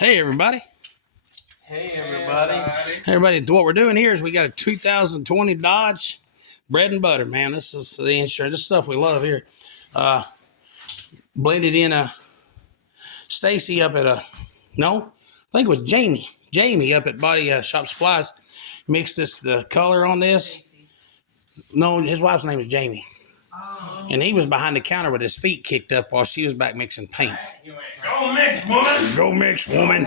Hey everybody. Hey everybody. Hey everybody. What we're doing here is we got a 2020 Dodge bread and butter, man. This is the insurance. This stuff we love here. Blended in Stacy up at I think it was Jamie up at Body Shop Supplies. Mixed the color on this. No, his wife's name is Jamie. Oh. And he was behind the counter with his feet kicked up while she was back mixing paint. Go mix, woman. Go mix, woman.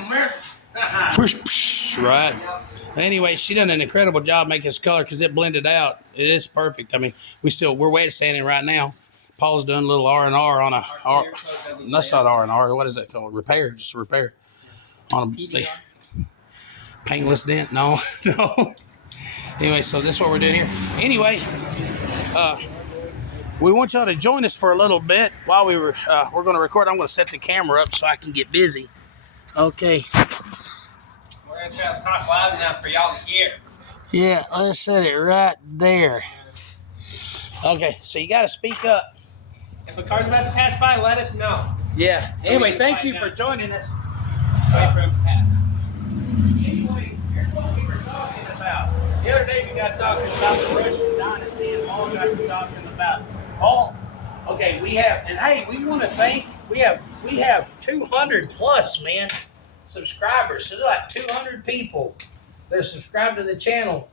Push, right. Anyway, she done an incredible job making this color because it blended out. It is perfect. I mean, we're wet sanding right now. Paul's doing a little R&R on that's not R&R. What is that called? Repair. Just repair. On a paintless dent. No. Anyway, so this is what we're doing here. Anyway, we want y'all to join us for a little bit while we're going to record. I'm going to set the camera up so I can get busy. Okay. We're going to try to talk loud enough for y'all to hear. Yeah, let's set it right there. Okay, so you got to speak up. If a car's about to pass by, let us know. Yeah. So anyway, thank you for joining us. Wait for him to pass. Anyway, here's what we were talking about. The other day we got talking about the Russian dynasty, and Paul got to talking about Paul. Okay, we want to thank we have 200 plus, man, subscribers. So there's like 200 people that are subscribed to the channel.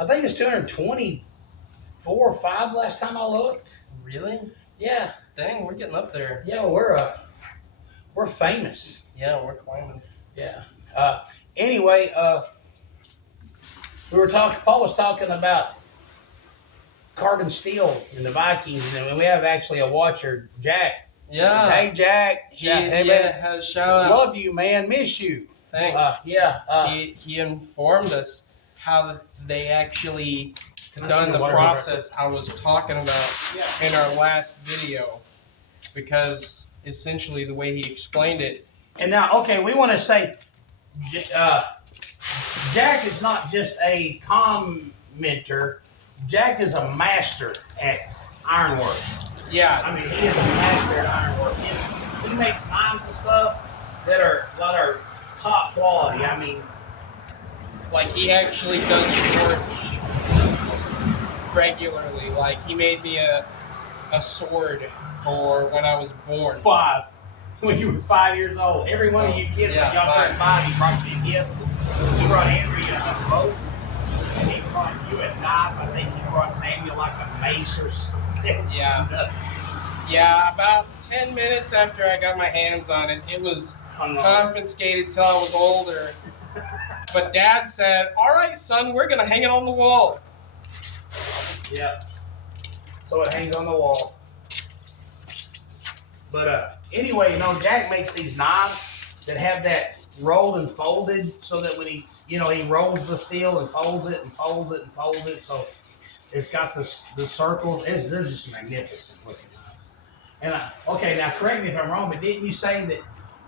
I think it's 224 or 5 last time I looked. Really? Yeah. Dang, we're getting up there. Yeah, we're famous. Yeah, we're climbing. Yeah. Anyway, Paul was talking about carbon steel and the Vikings, and we have actually a watcher, Jack. Yeah. Hey, Jack. Had a shout out. Love you, man. Miss you. Thanks. He informed us how they actually done the process I was talking about in our last video, because essentially the way he explained it. And now, okay, we want to say, Jack is not just a commenter. Jack is a master at ironwork. Yeah. I mean, he is a master at ironwork. He makes knives and stuff that are top quality. I mean, like, he actually does forge regularly. Like, he made me a sword for when I was born. 5. When you were 5 years old. Every one of you kids, when y'all turned 5, he brought you a gift. He brought Andrea a boat. And he brought you a knife. I think he brought Samuel like a mace or something. Yeah. Yeah, about 10 minutes after I got my hands on it, it was confiscated till I was older. But Dad said, "All right, son, we're going to hang it on the wall." Yeah. So it hangs on the wall. But anyway, Jack makes these knives that have that rolled and folded, so that when he rolls the steel and folds it and folds it and folds it, so it's got the circles. They're just magnificent looking knives. And okay, now correct me if I'm wrong, but didn't you say that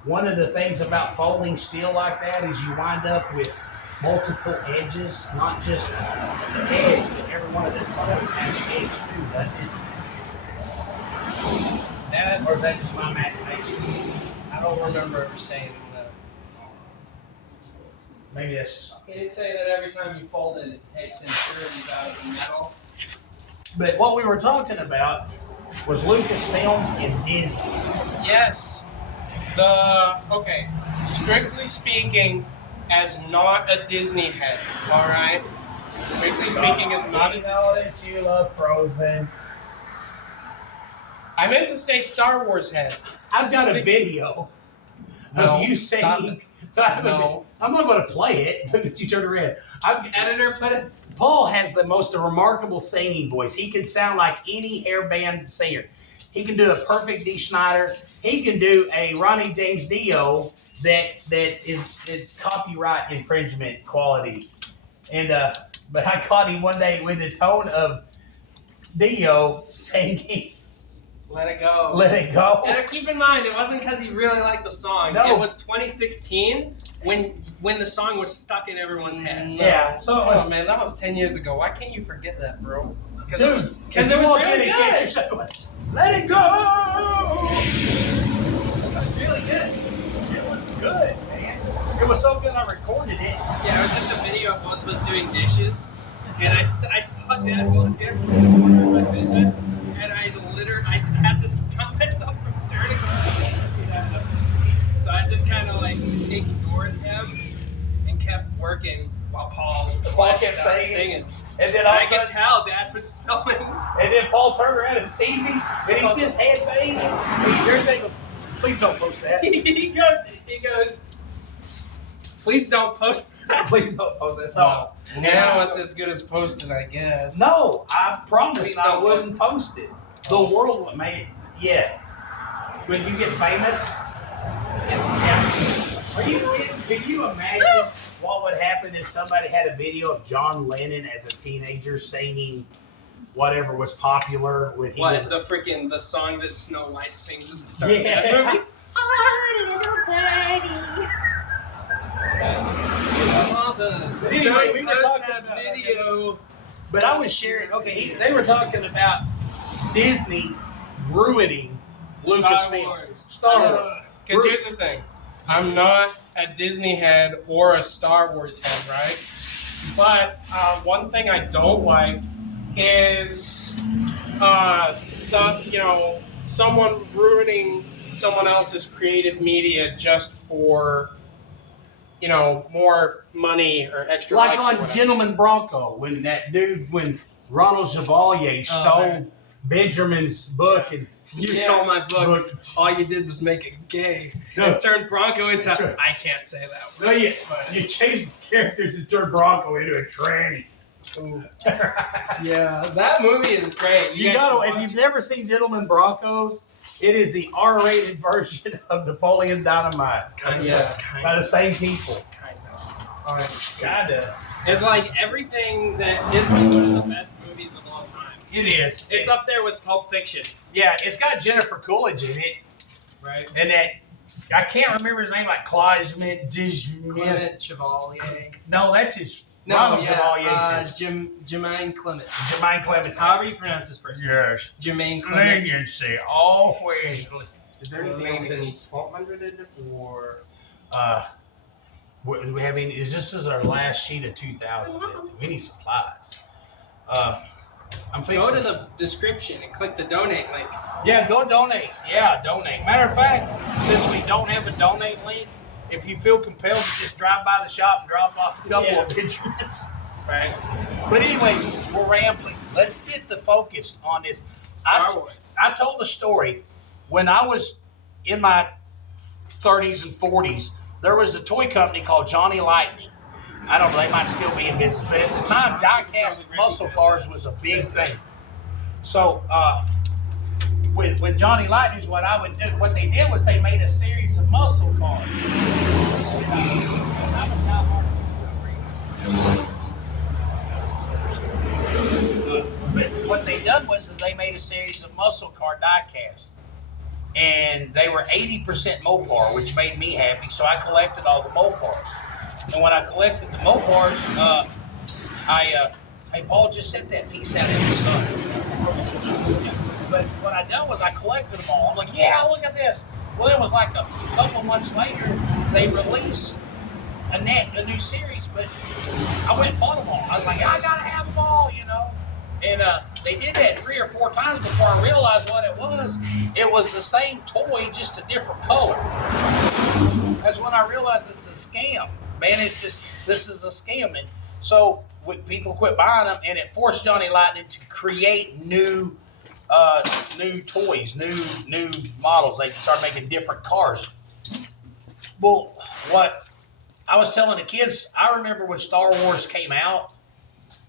one of the things about folding steel like that is you wind up with multiple edges, not just the edge, but every one of the folds has an edge too, doesn't it? Or is that just my imagination? I don't remember ever saying that. Maybe that's just something. He did say that every time you fold it, it takes impurities out of the metal. But what we were talking about was Lucasfilms and Disney. Yes. Okay, strictly speaking, as not a Disney head, all right? Strictly speaking, as not a... that you love Frozen. I meant to say Star Wars head. I've got a video of you saying... No. I'm not going to play it because you turned around. Editor, put it... Paul has the most remarkable singing voice. He can sound like any hair band singer. He can do a perfect Dee Snider. He can do a Ronnie James Dio that is copyright infringement quality. And but I caught him one day with the tone of Dio singing Let It Go. Let It Go. And keep in mind, it wasn't because he really liked the song. No. It was 2016 when the song was stuck in everyone's head. Yeah. So it was, man, that was 10 years ago. Why can't you forget that, bro? Because it was really good. Let it go. It was really good. It was good, man. It was so good I recorded it. Yeah, it was just a video of both of us doing dishes, and I saw Dad walk in from the corner of my vision, and I had to stop myself from turning looking at him. So I just kind of like ignored him and kept working while Paul kept singing. And then I could tell Dad was filming. And then Paul turned around and seen me, and he just head banging. Everything goes, please don't post that. he goes, please don't post that. Please don't post that. So now it's as good as posted, I guess. no, I promised Please I don't wouldn't post it. The world, man, yeah. When you get famous, it's Are you kidding? Can you imagine what would happen if somebody had a video of John Lennon as a teenager singing whatever was popular when he was the song that Snow White sings at the start of Yeah. that movie? Anyway, we were talking that about video. But I was sharing. Okay, they were talking about Disney ruining Lucasfilm. Star Wars. Because here's the thing, I'm not a Disney head or a Star Wars head, right? But one thing I don't like is someone ruining someone else's creative media just for more money or extra Like likes or on whatever. Gentleman Bronco, when Ronald Chevalier stole Benjamin's book and You stole my book. All you did was make it gay. And turned Bronco into. I can't say that. No, you changed the characters and turned Bronco into a tranny. Yeah, that movie is great. You gotta, if you've never seen Gentleman Broncos, it is the R-rated version of Napoleon Dynamite. By the same people. Kinda. It's like everything that Disney, one of the best movies of all time. It is. It's up there with Pulp Fiction. Yeah, it's got Jennifer Coolidge in it. Right. And that, I can't remember his name, like Clement Chevalier. No, that's his. Ronald Chevalier's Jermaine Clement. Jermaine Clement. However you pronounce his first name. Yes. Jermaine Clement. Legacy, always. Is there anything else that needs fault-minded or? We having this is our last sheet of 2000. We need supplies. I'm Go fixing. to the description and click the donate link. Yeah, go donate. Yeah, donate. Matter of fact, since we don't have a donate link, if you feel compelled to just drive by the shop and drop off a couple of pictures. Right. But anyway, we're rambling. Let's get the focus on this. Star Wars. I told a story when I was in my 30s and 40s. There was a toy company called Johnny Lightning. I don't know, they might still be in business, but at the time, die-cast muscle cars was a big thing. So, with Johnny Lightning's, what they did was they made a series of muscle cars. But what they done was they made a series of muscle car die-cast. And they were 80% Mopar, which made me happy, so I collected all the Mopars. And when I collected the Mopars, hey, Paul, just set that piece out in the sun. But what I done was I collected them all. I'm like, yeah, look at this. Well, it was like a couple months later, they released a new series, but I went and bought them all. I was like, I gotta have them all, And they did that 3 or 4 times before I realized what it was. It was the same toy, just a different color. That's when I realized it's a scam. Man, this is a scam. And so when people quit buying them, and it forced Johnny Lightning to create new toys, new models. They started making different cars. Well, what I was telling the kids, I remember when Star Wars came out,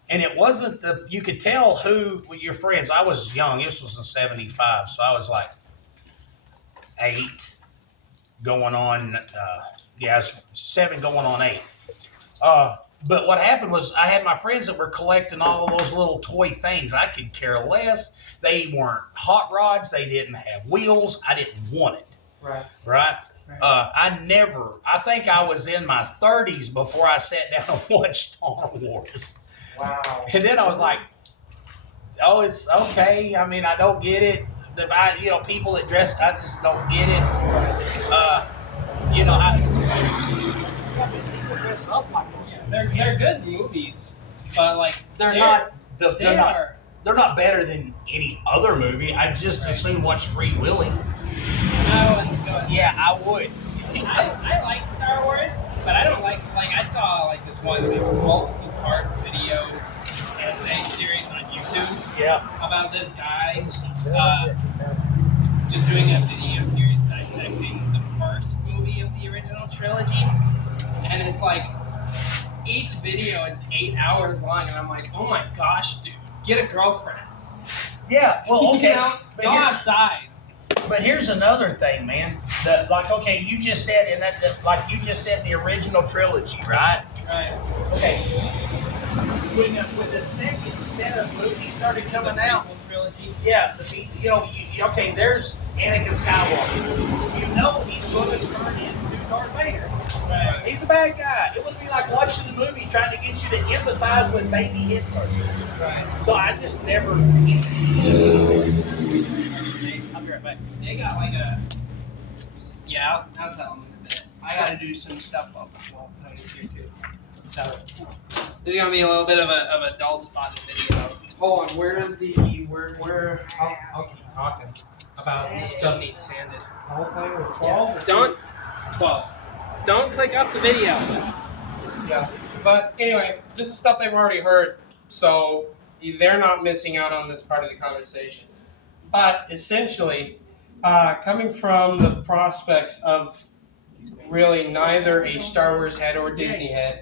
and it wasn't you could tell who with your friends. I was young. This was in 75, so I was like 8 going on, 7 going on 8. But what happened was I had my friends that were collecting all of those little toy things. I could care less. They weren't hot rods. They didn't have wheels. I didn't want it. Right? I think I was in my 30s before I sat down and watched Star Wars. Wow. And then I was like, oh, it's okay. I mean, I don't get it. People that dress, I just don't get it. Yeah, but people dress up like those. Yeah, they're good movies, but like They're not. They are. They're not better than any other movie. I just as soon watch Free Willy. Yeah, I would. I like Star Wars, but I don't like I saw like this one multiple part video essay series on YouTube Yeah. about this guy just doing a video series dissecting the first movie of the original trilogy, and it's like each video is 8 hours long, and I'm like, oh my gosh, dude, get a girlfriend. Yeah, well, okay. But Go here- outside. But here's another thing, man. Okay, you just said like you just said the original trilogy, right? Right. Okay. When the second set of movies started coming out, Trilogy. yeah, okay, there's Anakin Skywalker. You know he's going to turn into Darth Vader. Right. He's a bad guy. It would be like watching the movie trying to get you to empathize with baby Hitler. Right. So I just never. I'll be right back. They got like a. Yeah, I'll tell them in a bit. I gotta do some stuff while Tony's here too. So, this is gonna be a little bit of a dull spot in the video. Hold on, where I'll keep talking about Just stuff. needs sanded. The whole thing or 12? Don't. 12. Don't click off the video. Yeah. But anyway, this is stuff they've already heard, so they're not missing out on this part of the conversation. But essentially, coming from the prospects of really neither a Star Wars head or Disney head,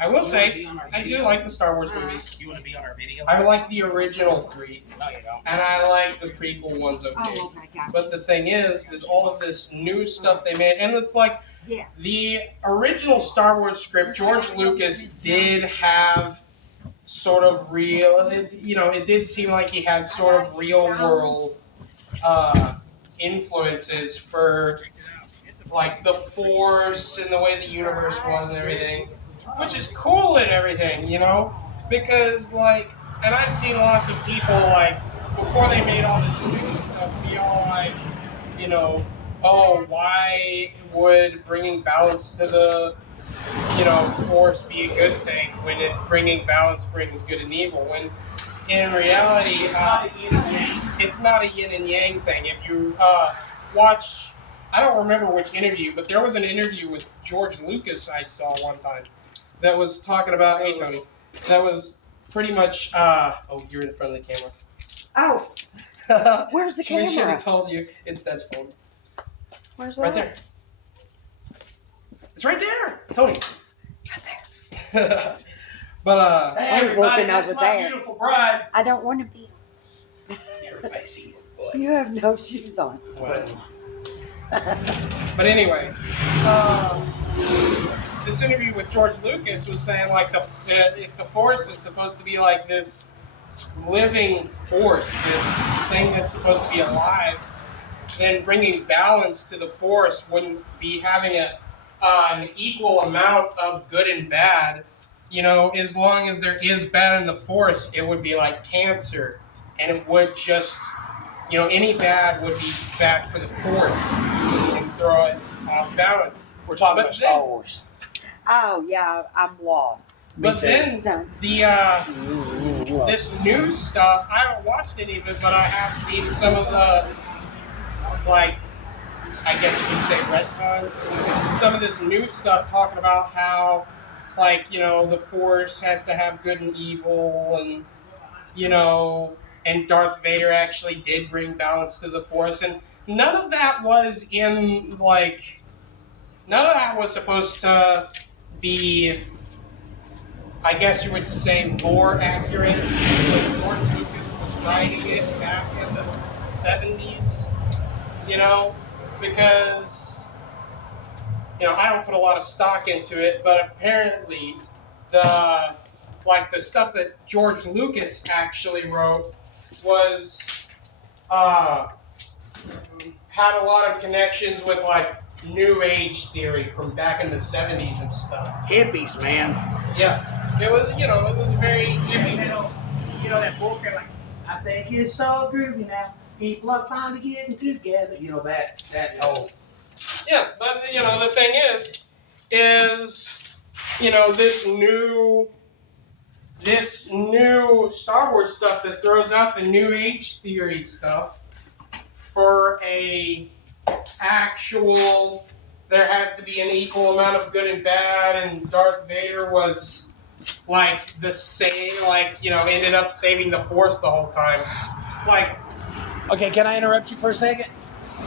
I will say I do like the Star Wars movies. You want to be on our video? I like the original 3, No, you don't. and I like the prequel ones okay. Oh, okay, gotcha. But the thing is all of this new stuff they made, and it's like Yeah. the original Star Wars script. George Lucas did have sort of it did seem like he had sort of real world influences for like the Force and the way the universe was and everything, which is cool and everything, because and I've seen lots of people like before they made all this new stuff be all like, oh, why would bringing balance to the Force be a good thing when bringing balance brings good and evil, when in reality it's not a yin and yang thing. If you watch, I don't remember which interview, but there was an interview with George Lucas I saw one time that was talking about, hey Tony, that was pretty much, oh, you're in front of the camera. Oh, where's the We should camera? have told you. That's phone. Where's Right that? there. It's right there, Tony. Right there. But I was looking that's over my there. beautiful bride. I don't want to be. Everybody see your butt. You have no shoes on. But anyway, this interview with George Lucas was saying like if the Force is supposed to be like this living force, this thing that's supposed to be alive, then bringing balance to the Force wouldn't be having an equal amount of good and bad. As long as there is bad in the Force, it would be like cancer, and it would just, any bad would be bad for the Force and throw it off balance. We're talking But about Star then- Wars. Oh yeah, I'm lost. But then Done. this new stuff, I haven't watched any of it, but I have seen some of the, I guess you could say retcons. Some of this new stuff talking about how, the Force has to have good and evil, and, and Darth Vader actually did bring balance to the Force, and none of that was none of that was supposed to be, I guess you would say, lore accurate. When George Lucas was writing it back in the 70s, because, I don't put a lot of stock into it, but apparently the stuff that George Lucas actually wrote was, had a lot of connections with, New Age theory from back in the 70s and stuff. Hippies, man. Yeah. It was, it was very hippie. That book, I think it's so groovy now. People are finally getting together. That whole. Yeah, but, the thing is, is, you know, this new Star Wars stuff that throws out the New Age theory stuff for a actual. There has to be an equal amount of good and bad, and Darth Vader was like the same, like, you know, ended up saving the Force the whole time. Like, Okay, can I interrupt you for a second?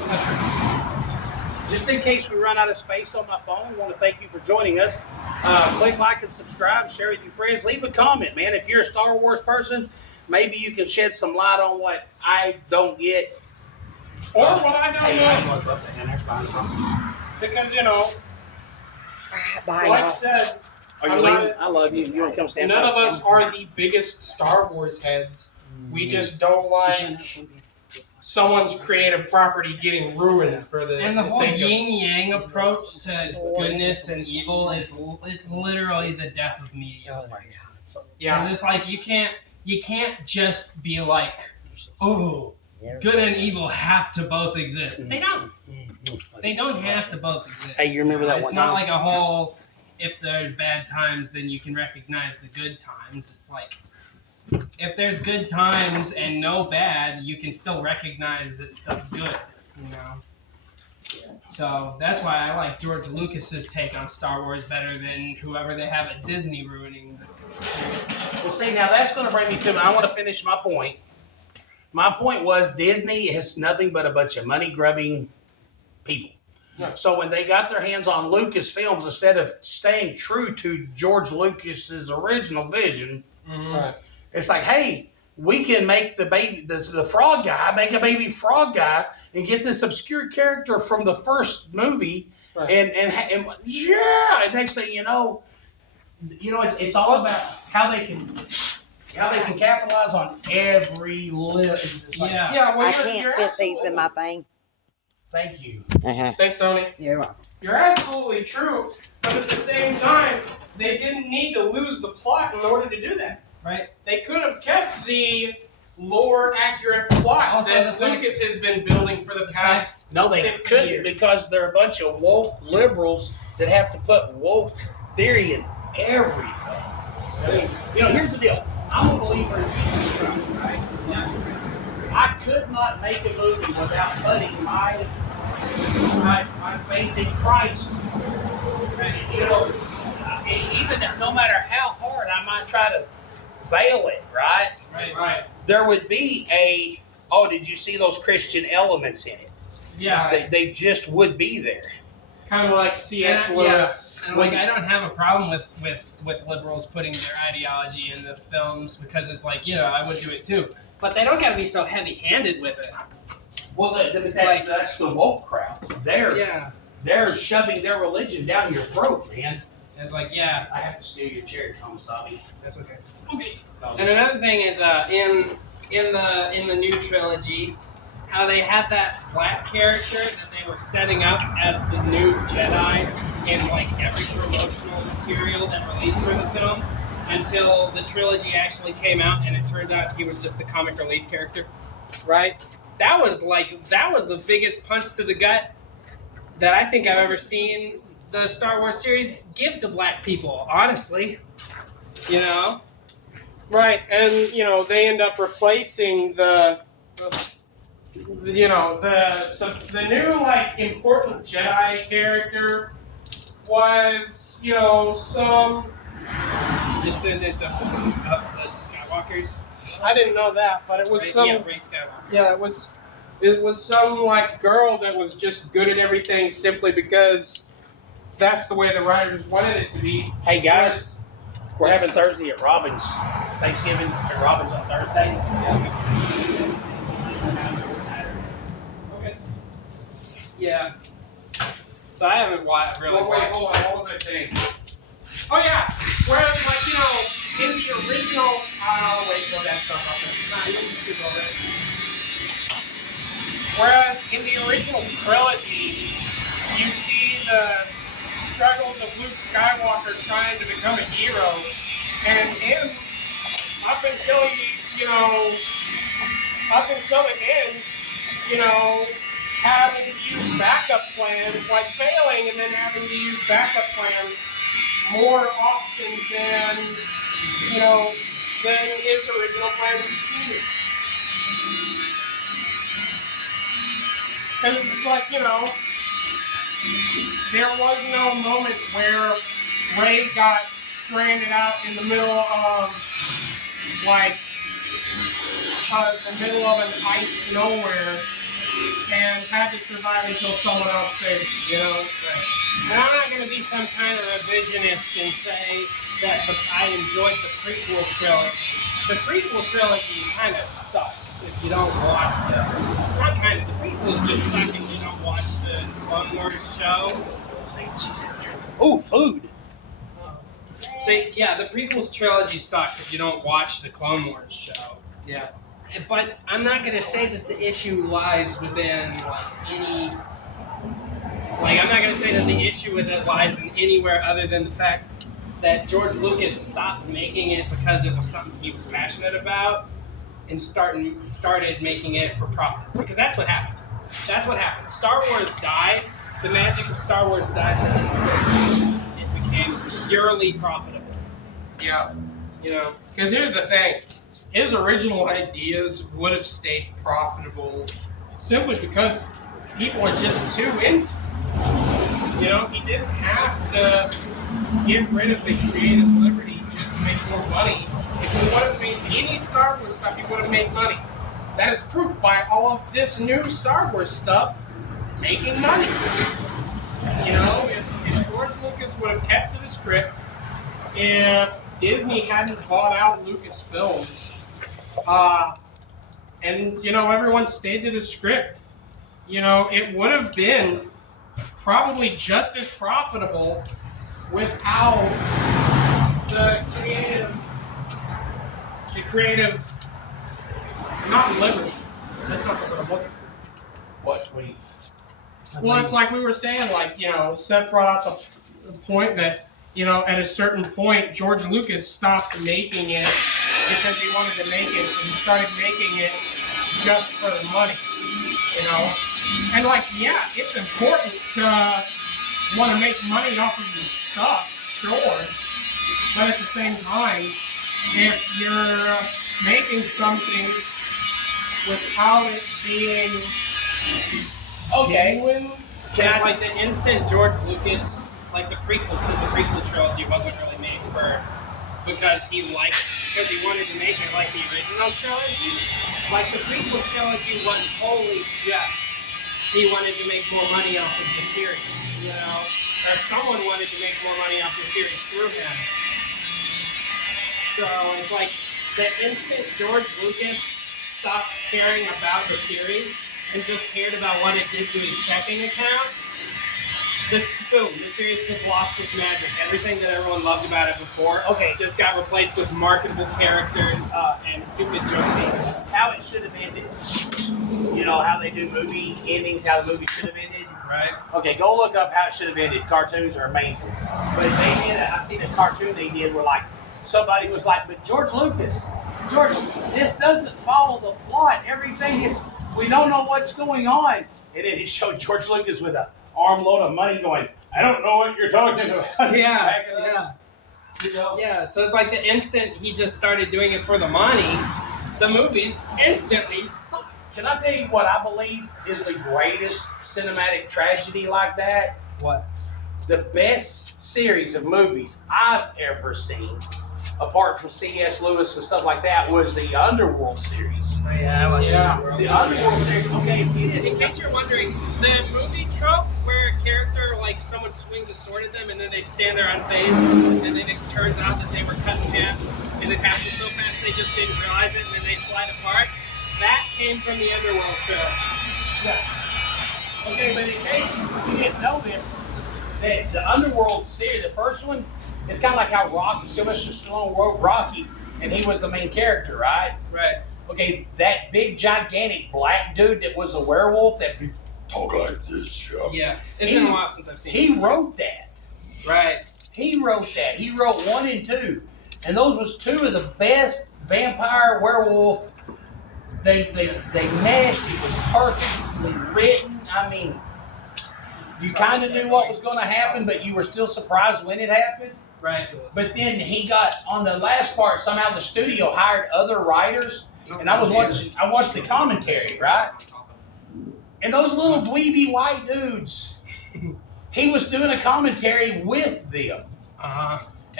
that's right. Just in case we run out of space on my phone, I want to thank you for joining us. Click like and subscribe, share with your friends, leave a comment, man. If you're a Star Wars person, maybe you can shed some light on what I don't get. Or what I don't know, look up and there's behind Tom. because, you know, Bye, like I y'all. said, Are you I'm leaving? not- I love you. You want to come stand none by of the us camera? are the biggest Star Wars heads. We just don't like someone's creative property getting ruined for the And the whole sake of. yin yang approach to goodness and evil is literally the death of media. Yeah. It's just like you can't just be like, oh, good and evil have to both exist. They don't. They don't have to both exist. Hey, you remember that It's one not time? like a whole. If there's bad times, then you can recognize the good times. It's like if there's good times and no bad, you can still recognize that stuff's good. You know. So that's why I like George Lucas's take on Star Wars better than whoever they have at Disney ruining the series. Well, see, now that's going to bring me to. I want to finish my point. My point was Disney is nothing but a bunch of money grubbing people. Yeah. So when they got their hands on Lucasfilms, instead of staying true to George Lucas's original vision, Right. it's like, hey, we can make the baby, the frog guy, make a baby frog guy, and get this obscure character from the first movie, Right. and yeah, and next thing you know, it's all about how they can capitalize on every little. Yeah. Yeah, well, I you're can't fit these in my thing. Thank you. Thanks, Tony. You're welcome. You're absolutely true, but at the same time, they didn't need to lose the plot in order to do that. Right. They could have kept the lore accurate plot Also, that the fact- Lucas has been building for the past. No, they 50 couldn't years. because they're a bunch of woke liberals that have to put woke theory in everything. I mean, here's the deal. I'm a believer in Jesus Christ, right? I could not make a movie without putting my faith in Christ. And, even no matter how hard I might try to veil it, right? Right. There would be did you see those Christian elements in it? Yeah. They just would be there. Kind of like C.S. And, Lewis. And like I don't have a problem with liberals putting their ideology in the films because it's like, I would do it too. But they don't gotta be so heavy-handed with it. Well, that's the woke crowd. They're shoving their religion down your throat, man. It's like, I have to steal your chair, Tomasabi. that's okay. Okay. No, And another thing is, in the new trilogy, how they had that black character that they were setting up as the new Jedi in like every promotional material that released for the film, until the trilogy actually came out, and it turned out he was just a comic relief character, right? That was the biggest punch to the gut that I think I've ever seen the Star Wars series give to black people. Honestly, Right, and they end up replacing the new like important Jedi character was some. descendant of the Skywalkers. I didn't know that, but it was some. Yeah, Rey Skywalker. Yeah, it was some like girl that was just good at everything simply because that's the way the writers wanted it to be. Hey guys, we're having Thursday at Robin's. Thanksgiving at Robin's on Thursday. Okay. Yeah. So I haven't really Oh, wait, watched. hold on. What was I saying? Oh yeah. Whereas, in the original, throw that stuff up there. Nah, you can skip over it. Whereas in the original trilogy, you see the struggles of Luke Skywalker trying to become a hero, and up until the end, having to use backup plans, like failing and then having to use backup plans more often than, than his original plan succeeded. And it's like, there was no moment where Ray got stranded out in the middle of, the middle of an ice nowhere and had to survive until someone else saved him, Right. And I'm not going to be some kind of revisionist and say that I enjoyed the prequel trilogy. The prequel trilogy kind of sucks if you don't watch it. Not kind of. The prequels just suck if you don't watch the Clone Wars show. Oh, food. See, yeah, the prequels trilogy sucks if you don't watch the Clone Wars show. Yeah. But I'm not going to say that the issue lies within, any... I'm not going to say that the issue with it lies in anywhere other than the fact that George Lucas stopped making it because it was something he was passionate about and started making it for profit. Because that's what happened. That's what happened. Star Wars died. The magic of Star Wars died and it became purely profitable. Yeah. Because here's the thing. His original ideas would have stayed profitable simply because people are just too into it. He didn't have to get rid of the creative liberty just to make more money. If he would have made any Star Wars stuff, he would have made money. That is proof by all of this new Star Wars stuff making money. If George Lucas would have kept to the script, if Disney hadn't bought out Lucasfilm, and everyone stayed to the script, it would have been probably just as profitable without the creative, not liberty. That's not what I'm looking for. What do you? Well, it's like we were saying, Seth brought out the point that, at a certain point, George Lucas stopped making it because he wanted to make it and started making it just for the money, And it's important to want to make money off of your stuff, sure. But at the same time, if you're making something without it being genuine, Yeah, the instant George Lucas, the prequel, because the prequel trilogy wasn't really made because he wanted to make it like the original trilogy. The prequel trilogy was wholly just he wanted to make more money off of the series, or someone wanted to make more money off the series through him. So it's the instant George Lucas stopped caring about the series and just cared about what it did to his checking account, the series just lost its magic. Everything that everyone loved about it before, just got replaced with marketable characters and stupid joke scenes. How it should have ended. How they do movie endings, how the movie should have ended. Right. Okay, go look up how it should have ended. Cartoons are amazing. But they did, I seen a cartoon they did where somebody was like, but George, this doesn't follow the plot. Everything is, we don't know what's going on. And then it showed George Lucas with an armload of money going, I don't know what you're talking about. Yeah. Yeah, so it's the instant he just started doing it for the money, the movies instantly sucked. Can I tell you what I believe is the greatest cinematic tragedy like that? What? The best series of movies I've ever seen, apart from C.S. Lewis and stuff like that, was the Underworld series. Oh, yeah, I like Underworld. The Underworld series, okay. In case you're wondering, the movie trope where a character, someone swings a sword at them and then they stand there unfazed, and then it turns out that they were cut in half, and it happened so fast they just didn't realize it, and then they slide apart. That came from the Underworld trilogy. Yeah. Okay, but in case you didn't know this, that the Underworld series, the first one, it's kind of like how Sylvester Stallone wrote Rocky, and he was the main character, right? Right. Okay, that big, gigantic black dude that was a werewolf that talk like this, yeah. It's been a while since I've seen it. He wrote that. Right. He wrote that. He wrote 1 and 2. And those was 2 of the best vampire werewolf. They meshed. It was perfectly written. I mean, you kind of knew what was going to happen, but you were still surprised when it happened. Right. But then he got on the last part. Somehow the studio hired other writers, and I watched the commentary, right? And those little dweeby white dudes, he was doing a commentary with them.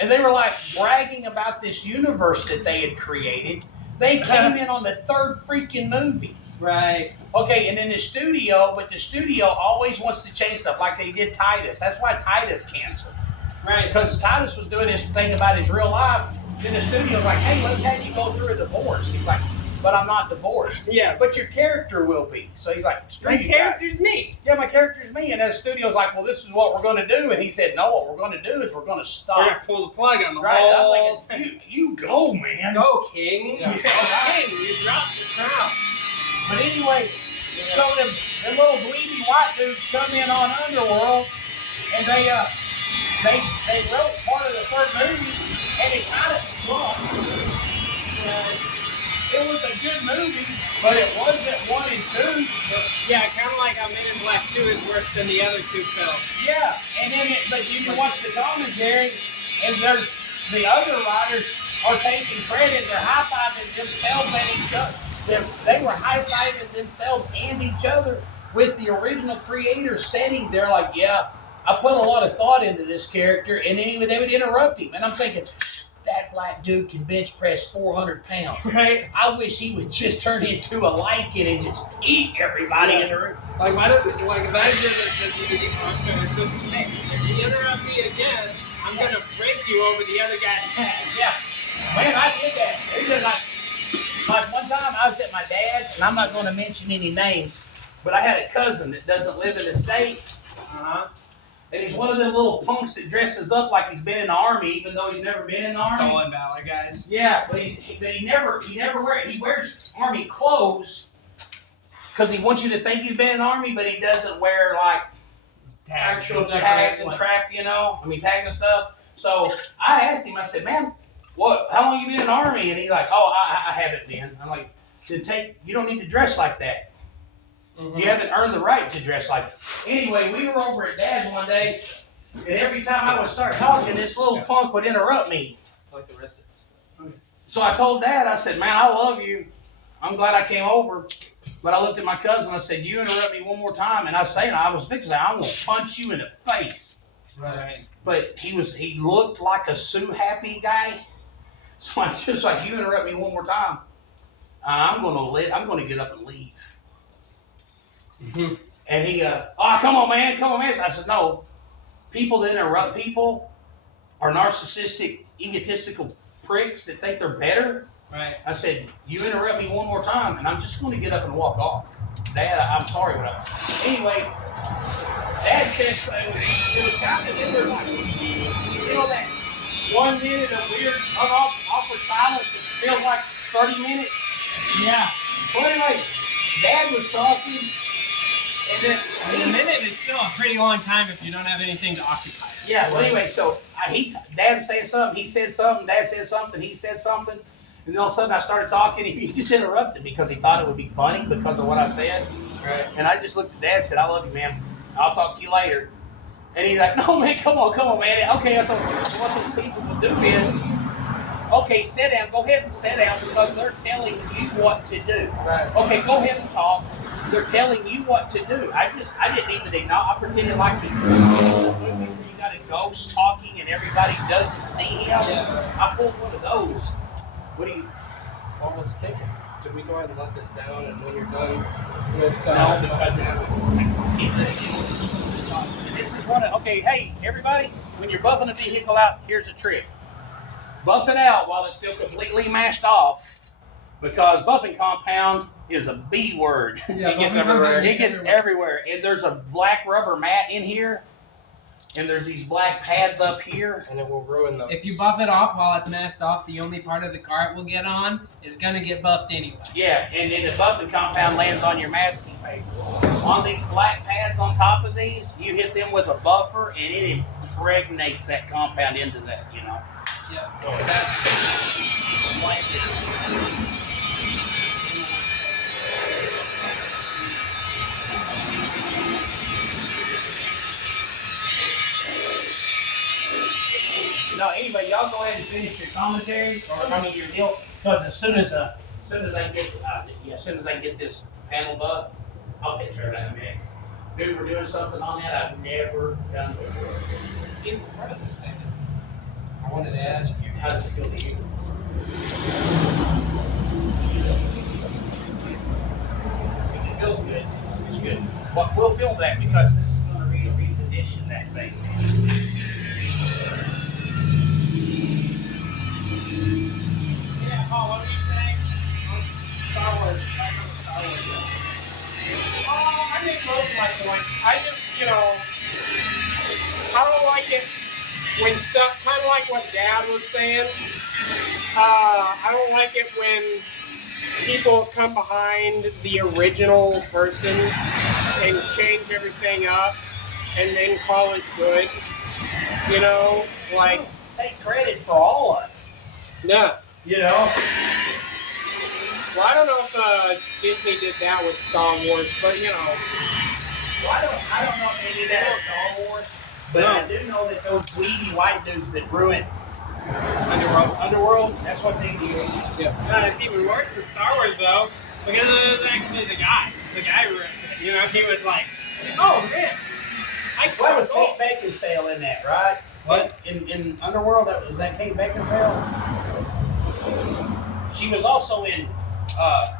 And they were like bragging about this universe that they had created. They came in on the third freaking movie. Right. Okay, and then the studio always wants to change stuff like they did Titus. That's why Titus canceled. Right. Because Titus was doing this thing about his real life. Then the studio's like, hey, let's have you go through a divorce. He's like, but I'm not divorced. Yeah. But your character will be. So he's like, screw My you character's me. guys. Yeah, my character's me. And then the studio's like, well, this is what we're going to do. And he said, no, what we're going to do is we're going to We're gonna stop. pull the plug on the Right. whole I'm thinking, you go, man. Go, King. Yeah. Go, King. You dropped the crown. But anyway, so them little dweeby white dudes come in on Underworld, and they wrote part of the third movie, and it kind of sucked. It was a good movie, but it wasn't 1 and 2. Yeah, kind of like how Men in Black 2 is worse than the other two films. Yeah, and then but you can watch the commentary, and there's the other writers are taking credit. They're high fiving themselves and each other. They were high fiving themselves and each other with the original creator setting. They're like, yeah, I put a lot of thought into this character, and then they would interrupt him, and I'm thinking, that black dude can bench press 400 pounds. Right. I wish he would just turn into a Lycan and just eat everybody in the room. Like, why doesn't, like, if I did this, it's just, hey, if you interrupt me again, I'm gonna break you over the other guy's head. Yeah. Man, I did that. It was like one time I was at my dad's, and I'm not going to mention any names, but I had a cousin that doesn't live in the state. And he's one of them little punks that dresses up like he's been in the army, even though he's never been in the army. Stolen valor, guys. Yeah, but he never wears army clothes because he wants you to think he's been in the army, but he doesn't wear like actual tags and crap, you know. I mean, tag and stuff. So I asked him. I said, "Man, how long you been in the army?" And he's like, "Oh, I haven't been." I'm like, "Then you don't need to dress like that. You haven't earned the right to dress like that." Anyway, we were over at Dad's one day, and every time I would start talking, this little punk would interrupt me. Like the rest of this. So I told Dad, I said, "Man, I love you. I'm glad I came over." But I looked at my cousin, I said, "You interrupt me one more time," and I was saying, I was fixing, I'm going to punch you in the face. Right. But he looked like a Sue Happy guy. So I was just like, "You interrupt me one more time, I'm going to get up and leave." And he, come on, man. So I said, "No, people that interrupt people are narcissistic, egotistical pricks that think they're better." Right. I said, "You interrupt me one more time, and I'm just going to get up and walk off." Dad, I'm sorry, but anyway, Dad said it was kind of in there like, you know, that 1 minute of weird, awkward silence that feels like 30 minutes. Yeah. Well, anyway, Dad was talking. And then A minute is still a pretty long time if you don't have anything to occupy it. yeah, well, anyway, so Dad said something, he said something, Dad said something, he said something, and then all of a sudden I started talking, and he just interrupted me because he thought it would be funny because of what I said. Right. And I just looked at Dad and said, "I love you, man. I'll talk to you later." And he's like, "No, man, come on, man. Okay, so what these people will do is, okay, sit down, go ahead and sit down because they're telling you what to do. Right. Okay, go ahead and talk. They're telling you what to do." I didn't even acknowledge. I pretended like the movies where you got a ghost talking and everybody doesn't see him. Yeah. I pulled one of those. What do you? What was thinking? Should we go ahead and let this down, and when you're done with No, because it's. This is one of. Okay, hey everybody, when you're buffing a vehicle out, here's a trick. Buff it out while it's still completely mashed off, because buffing compound is a B word. Yeah, It gets everywhere. It gets everywhere. And there's a black rubber mat in here. And there's these black pads up here. and it will ruin the. If you buff it off while it's masked off, the only part of the car it will get on is gonna get buffed anyway. Yeah, and then the buffing compound lands on your masking paper. On these black pads on top of these, you hit them with a buffer and it impregnates that compound into that, you know. Yeah. So this is like this. No, anyway, y'all go ahead and finish your commentary, or I mean your deal, because as soon as I can get this panel done, I'll take care of that mix. Dude, we're doing something on that I've never done before. Incredible. I wanted to ask you, How does it feel to you? It feels good. It's good. Well, we'll feel that because this is going to recondition that thing. Yeah, Paul, what were you saying? Star Wars. Back on the Star Wars. I make most of my points. I just, I don't like it when stuff, kind of like what Dad was saying. I don't like it when people come behind the original person and change everything up and then call it good. Like, Take credit for all of it. no. You know? Well, I don't know if Disney did that with Star Wars, but Well, I don't know if they did that with Star Wars, but I do know that those weedy white dudes that ruined Underworld, that's what they do. No, it's even worse with Star Wars though, because it was actually the guy. The guy who wrote it. You know, he was like, "Oh man, I So that was Star Kate Beckinsale in that, right? What? In Underworld, was that Kate Beckinsale? She was also in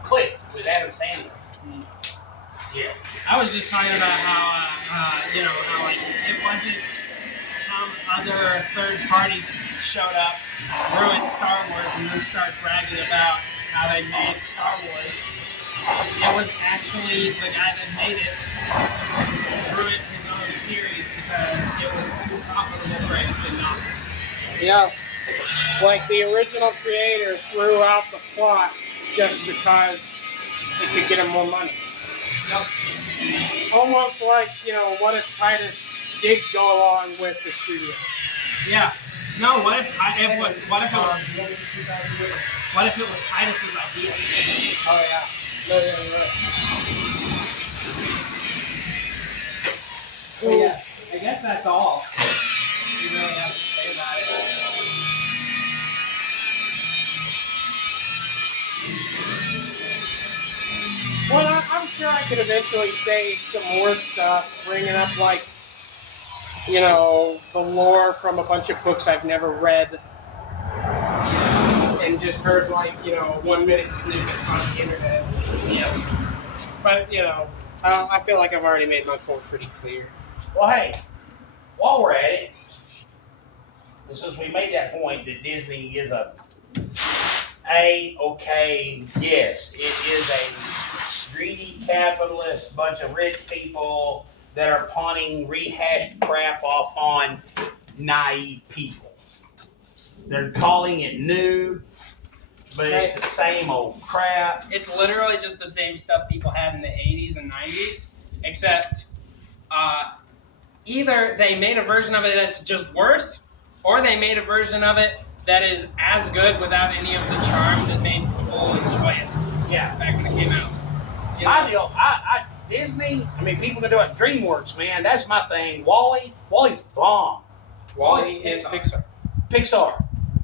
Click with Adam Sandler. Yeah. I was just talking about how how like it wasn't some other third party showed up, ruined Star Wars, and then started bragging about how they made Star Wars. It was actually the guy that made it ruined his own series because it was too profitable for him to not. Yeah, like the original creator threw out the plot just because it could get him more money. Yep. Almost like, what if Titus did go along with the studio? Yeah. No. What if it was Titus's idea? Oh, yeah. No. Well, yeah. I guess that's all. You really have to say about it. Well, I'm sure I could eventually say some more stuff, bringing up, like, the lore from a bunch of books I've never read. And just heard, like, 1 minute snippets on the internet. Yeah. But, I feel like I've already made my point pretty clear. Well, hey, while we're at it, and since we made that point that Disney is yes, it is a greedy capitalist, bunch of rich people that are pawning rehashed crap off on naive people. They're calling it new, but it's the same old crap. It's literally just the same stuff people had in the 80s and 90s, except either they made a version of it that's just worse, or they made a version of it that is as good without any of the charm that made people enjoy it. Yeah. Back when it came out. My deal, Disney, people can do it. DreamWorks, man, that's my thing. Wally's bomb. Wall-E is Pixar. Pixar.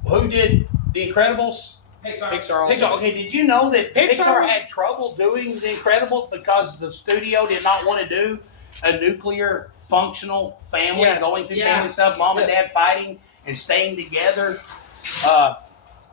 Who did The Incredibles? Pixar also. Pixar. Okay, did you know that Pixar Pixar was- had trouble doing The Incredibles because the studio did not want to do a nuclear functional family, Yeah. going through Yeah. family stuff, mom and dad fighting and staying together,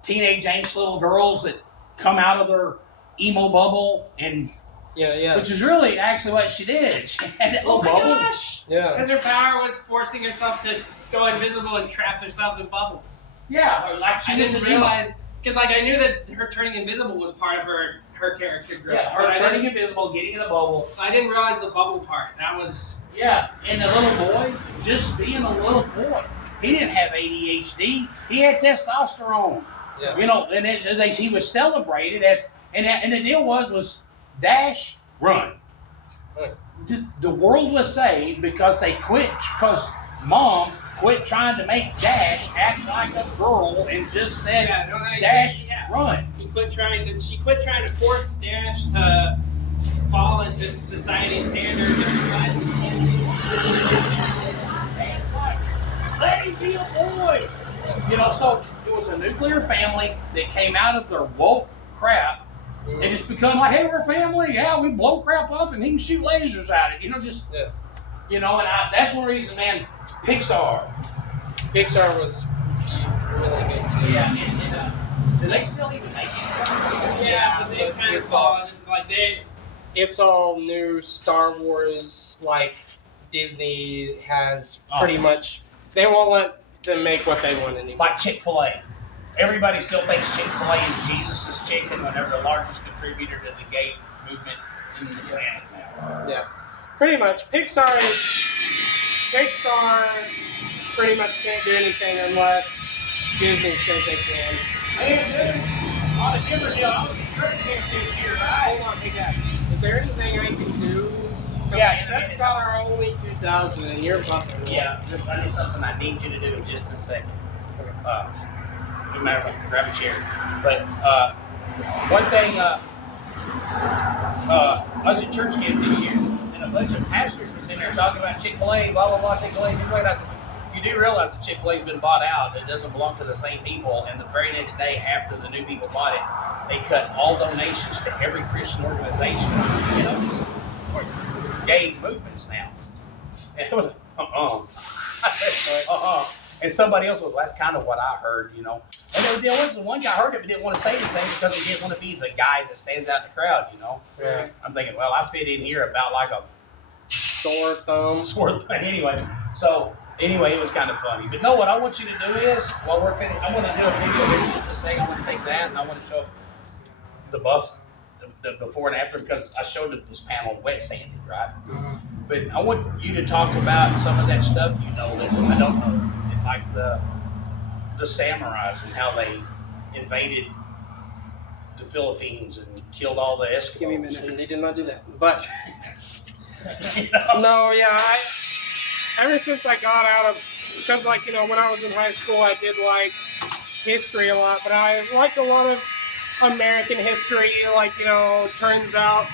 teenage angst little girls that come out of their emo bubble, and Yeah. which is really actually what she did. She had that Oh little my bubble. gosh! Yeah. Because her power was forcing herself to go invisible and trap herself in bubbles. Yeah, like I didn't realize, because I knew that her turning invisible was part of her character growth. Yeah, but her I turning didn't- invisible, getting in a bubble. I didn't realize the bubble part. That was Yeah, and the little boy, just being a little boy, he didn't have ADHD. He had testosterone. Yeah. And he was celebrated as, and the deal was dash, run. Right. The world was saved because because mom quit trying to make Dash act like a girl and just said, Dash, run. She quit trying to force Dash to fall into society's standards. Let him be a boy. You know, so it was a nuclear family that came out of their woke crap. They just become like, hey, we're family. Yeah, we blow crap up and he can shoot lasers at it. You know, just you know, and that's one reason, man. Pixar was really good too. Yeah, and do they still even make it? Yeah, but they kind of It's all- paused. Like they, It's all new Star Wars. Like Disney has pretty much. They won't let them make what they want anymore. Like Chick-fil-A. Everybody still thinks Chick-fil-A is Jesus' chicken when they're the largest contributor to the gay movement in the planet now. Yeah, pretty much. Pixar pretty much can't do anything unless Disney says they can. Hey, dude, on a different deal, I was in church camp this year, right? Hold on, hey guys. Is there anything I can do? Yeah, that's about our only 2,000, and you're buffing. Yeah, I need something I need you to do in just a second. No matter if I grab a chair. But one thing, I was at church camp this year, and a bunch of pastors was in there talking about Chick-fil-A, blah, blah, blah, Chick-fil-A. And I said, you do realize that Chick-fil-A's been bought out. It doesn't belong to the same people. And the very next day after the new people bought it, they cut all donations to every Christian organization, you know, just gay movements now. And it was, And somebody else was, well, that's kind of what I heard, you know. And there was one guy heard it but didn't want to say anything because he didn't want to be the guy that stands out in the crowd, you know. Yeah. I'm thinking, well, I fit in here about like a Sore thumb. sort thing anyway. So anyway, it was kind of funny. But no, what I want you to do is, while we're finished, I want to do a video here just to say, I want to take that and I want to show the buff, the before and after, because I showed this panel wet sanded, right? But I want you to talk about some of that stuff you know that I don't know, like the samurais and how they invaded the Philippines and killed all the Eskimos. Give me a minute. They did not do that. But You know? no, yeah, ever since I got out of, because like, you know, when I was in high school, I did like history a lot, but I like a lot of American history. Like, you know, turns out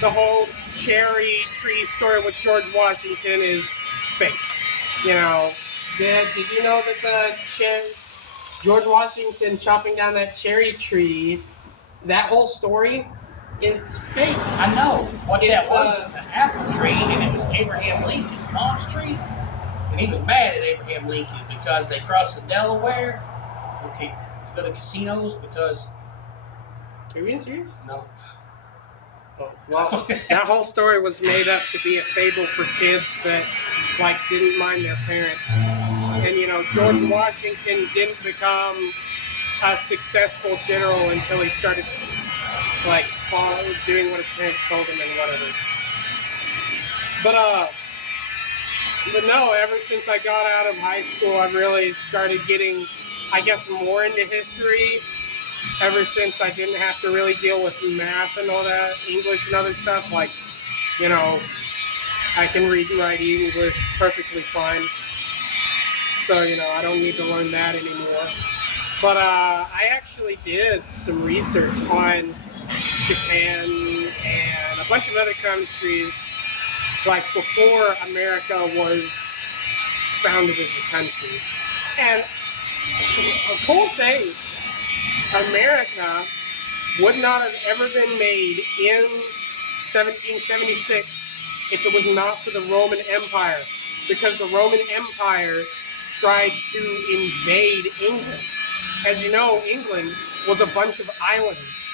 the whole cherry tree story with George Washington is fake. You know, did you know that George Washington chopping down that cherry tree, that whole story, it's fake. I know what It's, that was an apple tree, and it was Abraham Lincoln's mom's tree. And he was mad at Abraham Lincoln because they crossed the Delaware to go to casinos because Are you being serious? no. Oh, well, that whole story was made up to be a fable for kids that like didn't mind their parents. And you know, George Washington didn't become a successful general until he started like doing what his parents told him and whatever. But no, ever since I got out of high school, I really started getting, I guess, more into history. Ever since I didn't have to really deal with math and all that, English and other stuff, like, you know, I can read and write English perfectly fine. So, you know, I don't need to learn that anymore. But I actually did some research on Japan and a bunch of other countries, like before America was founded as a country. And a cool thing, America would not have ever been made in 1776 if it was not for the Roman Empire, because the Roman Empire tried to invade England. As you know, England was a bunch of islands,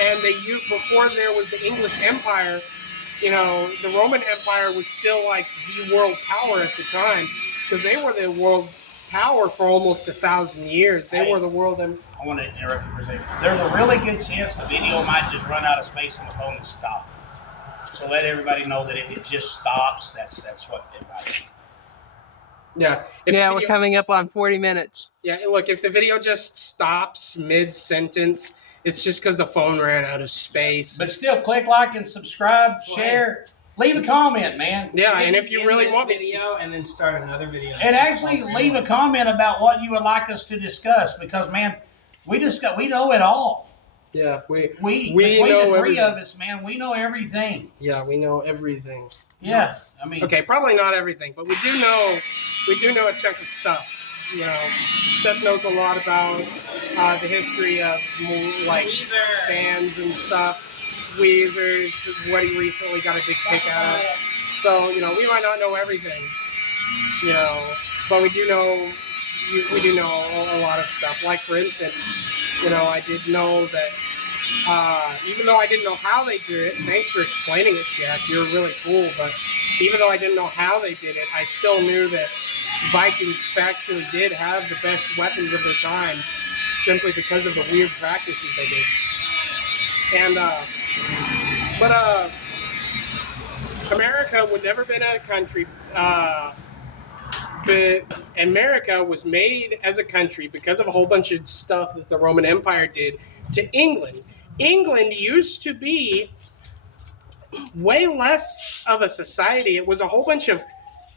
and they used, before there was the English Empire, you know, the Roman Empire was still like the world power at the time, because they were the world power for almost 1,000 years. They were the world. I want to interrupt you for a second. There's a really good chance the video might just run out of space on the phone and stop. So let everybody know that if it just stops, that's what it might be. Yeah. Yeah, we're coming up on 40 minutes. Yeah, look, if the video just stops mid-sentence, it's just because the phone ran out of space. But still, click like and subscribe, share, leave a comment, man. Yeah, and if you really want me to... video and then start another video. And actually leave a comment about what you would like us to discuss, because man, we know it all. Yeah, we Between know the three everything. of us, man, we know everything. Yeah, we know everything. Yeah, I mean, Okay, probably not everything, but we do know a chunk of stuff. Seth knows a lot about the history of like Weezer. bands and stuff. Weezer is what he recently got a big kick out of. So we might not know everything, but we do know a lot of stuff. Like for instance, I did know that even though I didn't know how they did it, thanks for explaining it, Jack. You're really cool. But even though I didn't know how they did it, I still knew that Vikings factually did have the best weapons of their time, simply because of the weird practices they did. And America would never been a country. But America was made as a country because of a whole bunch of stuff that the Roman Empire did to England. England used to be way less of a society. It was a whole bunch of,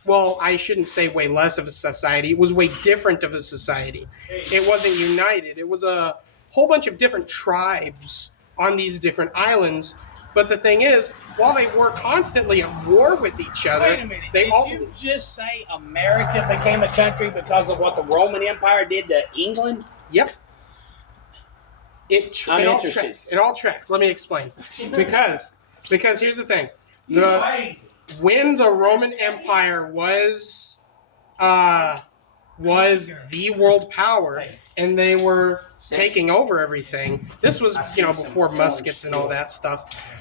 well, I shouldn't say way less of a society. It was way different of a society. It wasn't united. It was a whole bunch of different tribes on these different islands. But the thing is, while they were constantly at war with each other, Wait a minute. Did you just say America became a country because of what the Roman Empire did to England? Yep. I'm it all interested. tracks. It all tracks. Let me explain. Because here's the thing. When the Roman Empire was the world power and they were taking over everything, this was before muskets and all that stuff.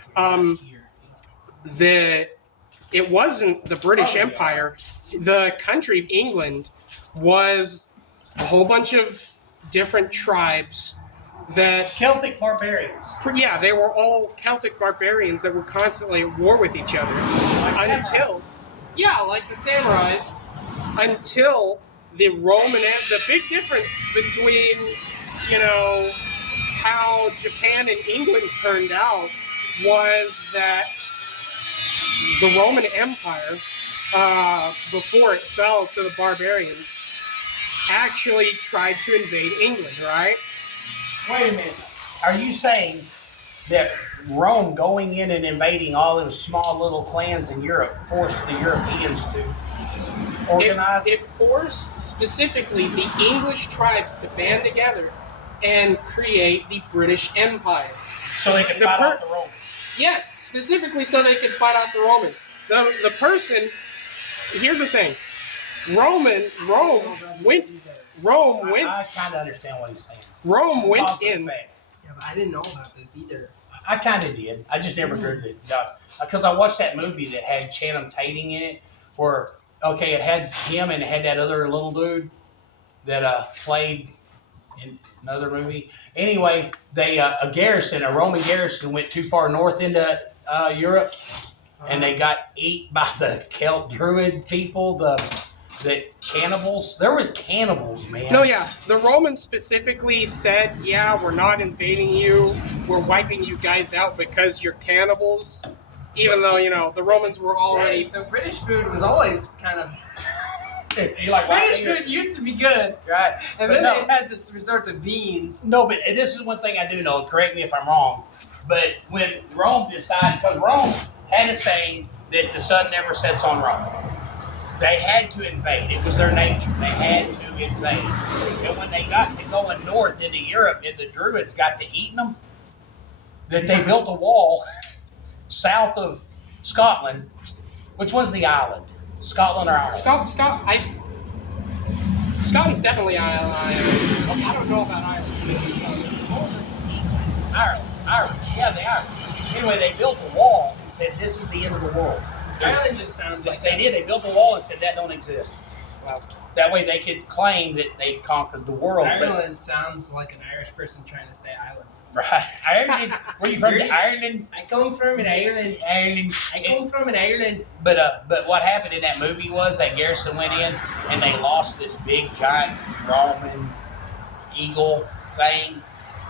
It wasn't the British Empire. The country of England was a whole bunch of different tribes that Celtic barbarians. yeah, they were all Celtic barbarians that were constantly at war with each other until like the samurais, until the the big difference between how Japan and England turned out was that the Roman Empire, before it fell to the barbarians, actually tried to invade England, right? Wait a minute. Are you saying that Rome going in and invading all those small little clans in Europe forced the Europeans to organize? It forced specifically the English tribes to band together and create the British Empire. So they could fight off the Romans? Yes, specifically so they could fight off the Romans. The person, here's the thing. Rome went. I kind of understand what he's saying. Rome went Cause and in. effect. Yeah, but I didn't know about this either. I kind of did. I just never heard that. Because I watched that movie that had Channing Tatum in it, where, it had him and it had that other little dude that played in another movie. Anyway, a Roman garrison went too far north into Europe, and they got eat by the Celt Druid people, the cannibals. There was cannibals, man. No, yeah. The Romans specifically said, we're not invading you. We're wiping you guys out because you're cannibals. Even though, the Romans were already... Right, so British food was always kind of... British food used to be good. Right. And then they had to resort to beans. No, but this is one thing I do know. Correct me if I'm wrong. But when Rome decided, because Rome had a saying that the sun never sets on Rome. They had to invade. It was their nature. They had to invade. And when they got to going north into Europe and the Druids got to eating them, that they built a wall south of Scotland. Which one's the island? Scotland or Ireland? Scotland's definitely Ireland. I don't know about Ireland. Ireland. Yeah, the Irish. Anyway, they built a wall and said, this is the end of the world. Ireland just sounds like They did. They built a wall and said, that don't exist. Wow. That way they could claim that they conquered the world. Ireland sounds like an Irish person trying to say island. Right. Ireland. Where you from? Ireland? I come from Ireland. But what happened in that movie was that garrison went in and they lost this big giant Roman eagle thing,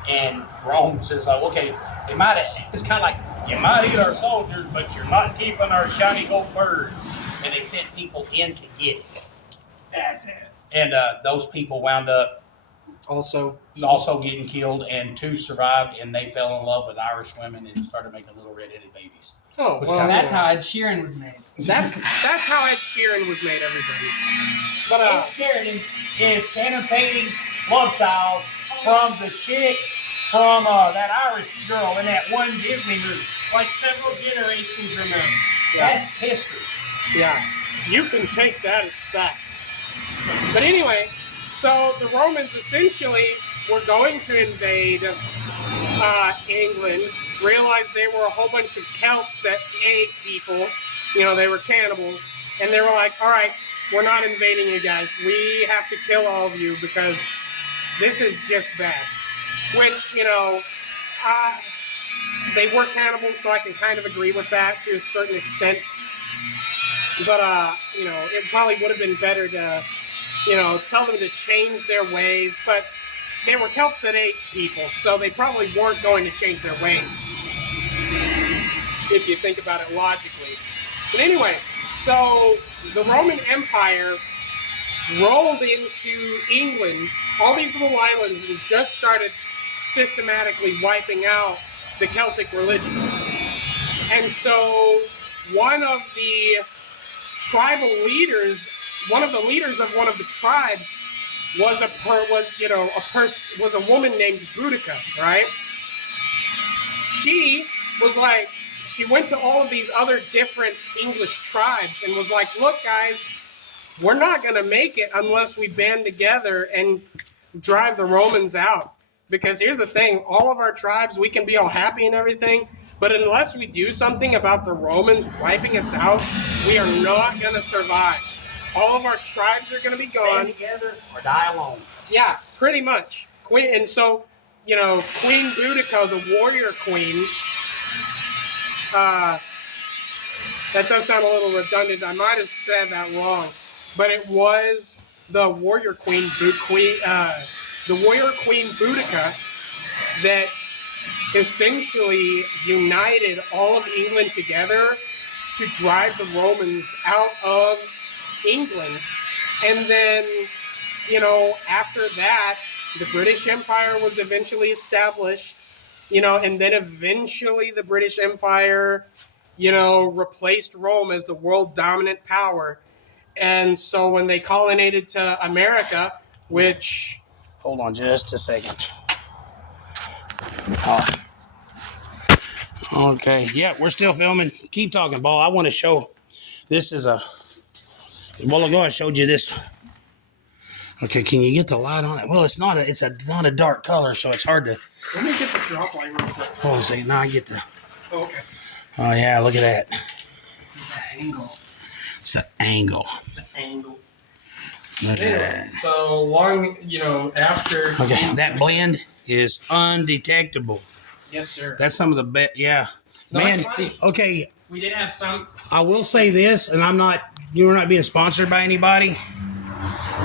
and Rome says, okay, it's kind of like, you might eat our soldiers, but you're not keeping our shiny gold bird. And they sent people in to get it. That's it. And those people wound up Also, getting killed, and 2 survived, and they fell in love with Irish women and started making little redheaded babies. oh, Was well, kinda- That's how Ed Sheeran was made. that's how Ed Sheeran was made. Everybody, but Ed Sheridan is Channing Tatum's love child from the chick from that Irish girl in that one Disney movie. Like several generations removed. That's history. yeah, you can take that as fact. But anyway, so the Romans essentially were going to invade England, realized they were a whole bunch of Celts that ate people, they were cannibals, and they were like, all right, we're not invading you guys. We have to kill all of you because this is just bad. Which, they were cannibals, so I can kind of agree with that to a certain extent. But, it probably would have been better to, tell them to change their ways. But they were Celts that ate people, so they probably weren't going to change their ways, if you think about it logically. But anyway, so the Roman Empire rolled into England, all these little islands, and just started systematically wiping out the Celtic religion. And so one of the tribal leaders, one of the leaders of one of the tribes was a woman named Boudica, right? She went to all of these other different English tribes and was like, look guys, we're not going to make it unless we band together and drive the Romans out. Because here's the thing, all of our tribes, we can be all happy and everything, but unless we do something about the Romans wiping us out, we are not going to survive. All of our tribes are going to be gone. Stand together or die alone. Yeah, pretty much. And so, Queen Boudica, the warrior queen, that does sound a little redundant. I might have said that wrong. But it was the warrior queen, Boudica, that essentially united all of England together to drive the Romans out of England. And then, after that, the British Empire was eventually established, and then eventually the British Empire, replaced Rome as the world dominant power. And so when they colonized to America, which... Hold on just a second. Okay, yeah, we're still filming. Keep talking, Paul. I want to show. This is a while ago I showed you this. Okay, can you get the light on it? Well, it's not a dark color, so it's hard to. Let me get the drop light real quick. Hold on a second. Now I get the. Oh, okay. Oh yeah, look at that. It's the angle. It's the angle. The angle. Look at that. So long, after. Okay, that blend is undetectable. Yes, sir. That's some of the best. Yeah, No, I man. can see. Okay, We did have some. I will say this, and you're not being sponsored by anybody,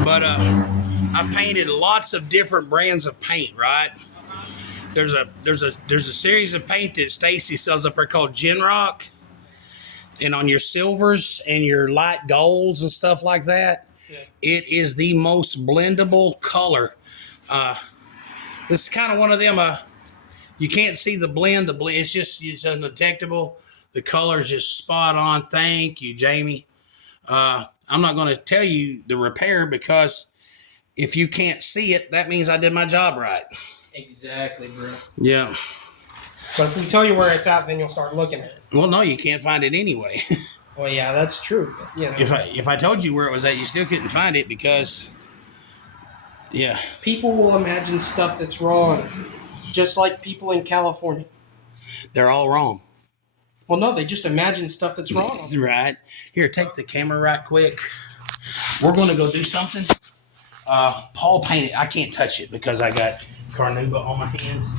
but I've painted lots of different brands of paint, right? There's a series of paint that Stacy sells up there called Genrock, and on your silvers and your light golds and stuff like that, it is the most blendable color. This is kind of one of them. You can't see the blend. It's undetectable. The color's just spot on. Thank you, Jamie. I'm not going to tell you the repair because if you can't see it, that means I did my job right. Exactly, bro. Yeah. But if we tell you where it's at, then you'll start looking at it. Well, no, you can't find it anyway. Well, yeah, that's true. But, If I told you where it was at, you still couldn't find it because, yeah. people will imagine stuff that's wrong, just like people in California. They're all wrong. Well, no, they just imagine stuff that's wrong. Right. Here, take the camera right quick. We're going to go do something. Paul painted. I can't touch it because I got carnauba on my hands.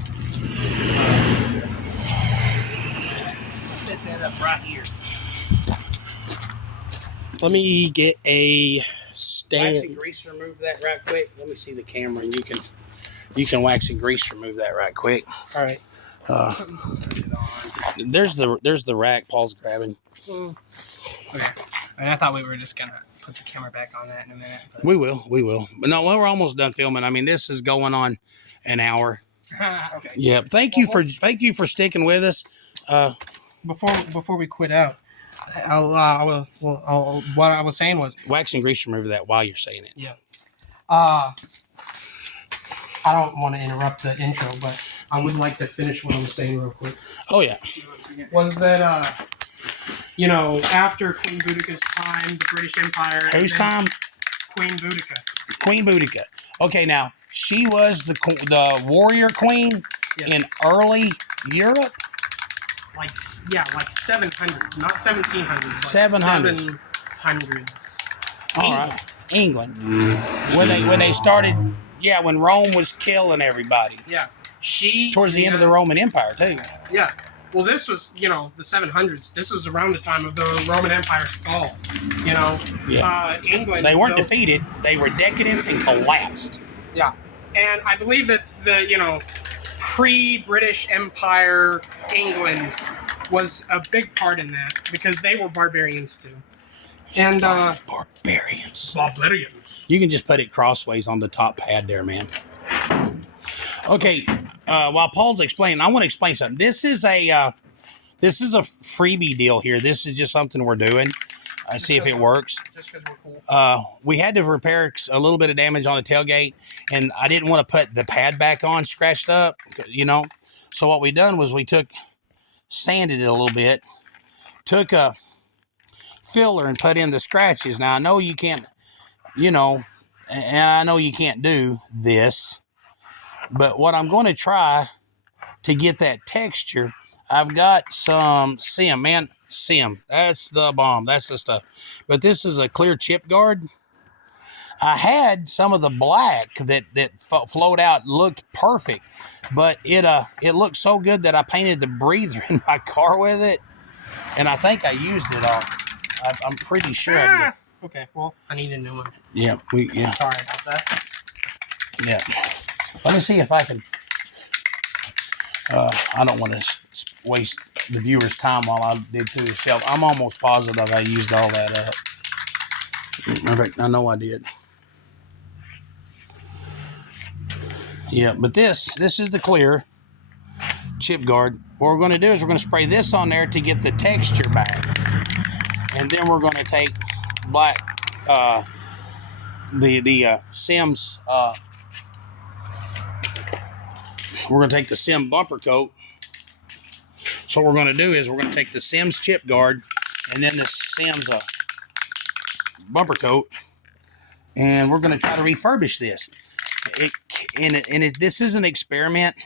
Set that up right here. Let me get a stand. Wax and grease remove that right quick. Let me see the camera, and you can wax and grease remove that right quick. All right. There's the rack Paul's grabbing. Okay. I thought we were just gonna put the camera back on that in a minute. We will. But no, we're almost done filming. I mean, this is going on an hour. Okay. Yeah. Thank you for sticking with us. Before we quit out, what I was saying was, Wax and grease remover that while you're saying it. I don't want to interrupt the intro, but I would like to finish what I was saying real quick. Oh yeah. Was that after Queen Boudica's time, the British Empire. Whose time? Queen Boudica. Queen Boudica. Okay, now she was the warrior queen in early Europe. Like 700s, not 1700s. Like 700s. 700s. All right, England. When they started, when Rome was killing everybody. Yeah. Towards the end of the Roman Empire too. Yeah. Well, this was, the 700s. This was around the time of the Roman Empire's fall. England. They weren't defeated. They were decadents and collapsed. Yeah. And I believe that the, pre-British Empire England was a big part in that because they were barbarians too. And barbarians. Barbarians. You can just put it crossways on the top pad there, man. Okay, while Paul's explaining, I want to explain something. This is a freebie deal here. This is just something we're doing. See if it works. Just because we're cool. We had to repair a little bit of damage on the tailgate, and I didn't want to put the pad back on scratched up, So what we done was we sanded it a little bit, took a filler and put in the scratches. Now I know you can't, and I know you can't do this, but what I'm going to try to get that texture, I've got some Sim, man. Sim, that's the bomb. That's the stuff. But this is a clear chip guard. I had some of the black that flowed out, looked perfect, but it looked so good that I painted the breather in my car with it, and I think I used it all. I'm pretty sure I did. Okay, well, I need a new one. Yeah, Sorry about that. Yeah. Let me see if I can. I don't want to waste the viewer's time while I dig through the shelf. I'm almost positive I used all that up. In fact, I know I did. Yeah, but this is the clear chip guard. What we're going to do is we're going to spray this on there to get the texture back. And then we're going to take black, the Sims, we're going to take the Sim bumper coat. So what we're going to do is we're going to take the Sims chip guard and then the Sims bumper coat, and we're going to try to refurbish this. This is an experiment.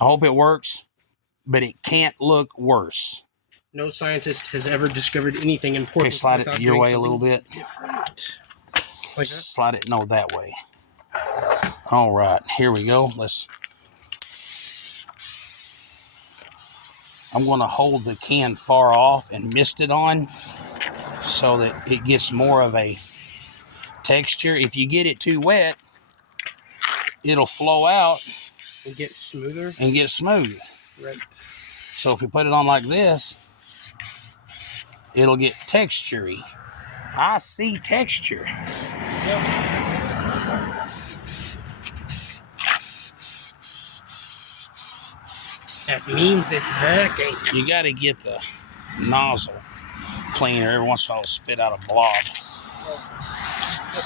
I hope it works, but it can't look worse. No scientist has ever discovered anything important. Okay, slide it your way a little bit. Different. Like that? Slide it, no, that way. All right, here we go. I'm going to hold the can far off and mist it on so that it gets more of a texture. If you get it too wet, it'll flow out And get smoother. and get smooth. Right. So if you put it on like this, it'll get textury. I see texture. That means it's working. You got to get the nozzle cleaner. Every once in a while, it'll spit out a blob. That's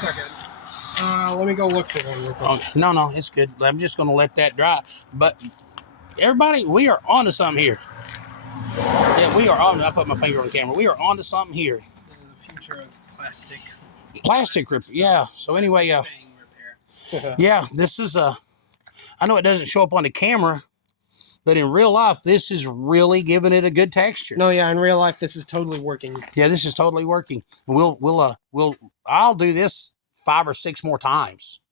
not good. Let me go look for one real quick. Okay. No, it's good. I'm just going to let that dry. But everybody, we are on to something here. Yeah, we are on. I put my finger on the camera. We are on to something here. This is the future of plastic. Plastic rip. Yeah. So anyway, yeah, this is I know it doesn't show up on the camera, but in real life, this is really giving it a good texture. No, yeah, in real life, this is totally working. Yeah, this is totally working. I'll do this 5 or 6 more times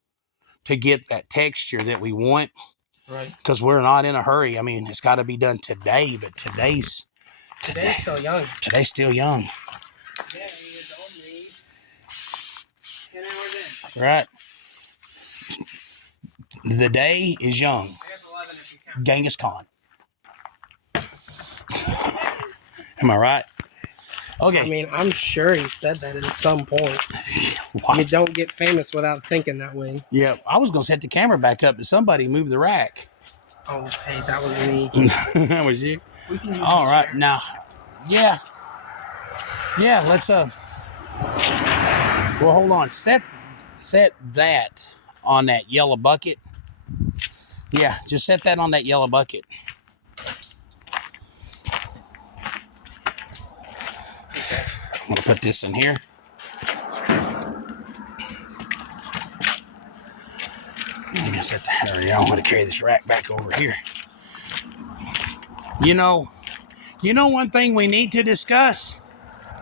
to get that texture that we want. Right. Because we're not in a hurry. I mean, it's got to be done today, but today's still young. Today's still young. Yeah, it's only 10 hours in. Right. The day is young. I guess 11 if you count. Genghis Khan. Am I right? Okay. I mean, I'm sure he said that at some point. Why? You don't get famous without thinking that way. Yeah, I was gonna set the camera back up, but somebody moved the rack. Oh, hey, that was me. That was you. We can use All this right, chair. now, yeah. Let's well, hold on. Set that on that yellow bucket. Yeah, just set that on that yellow bucket. I'm gonna put this in here. I guess that area. I'm gonna carry this rack back over here. You know one thing we need to discuss?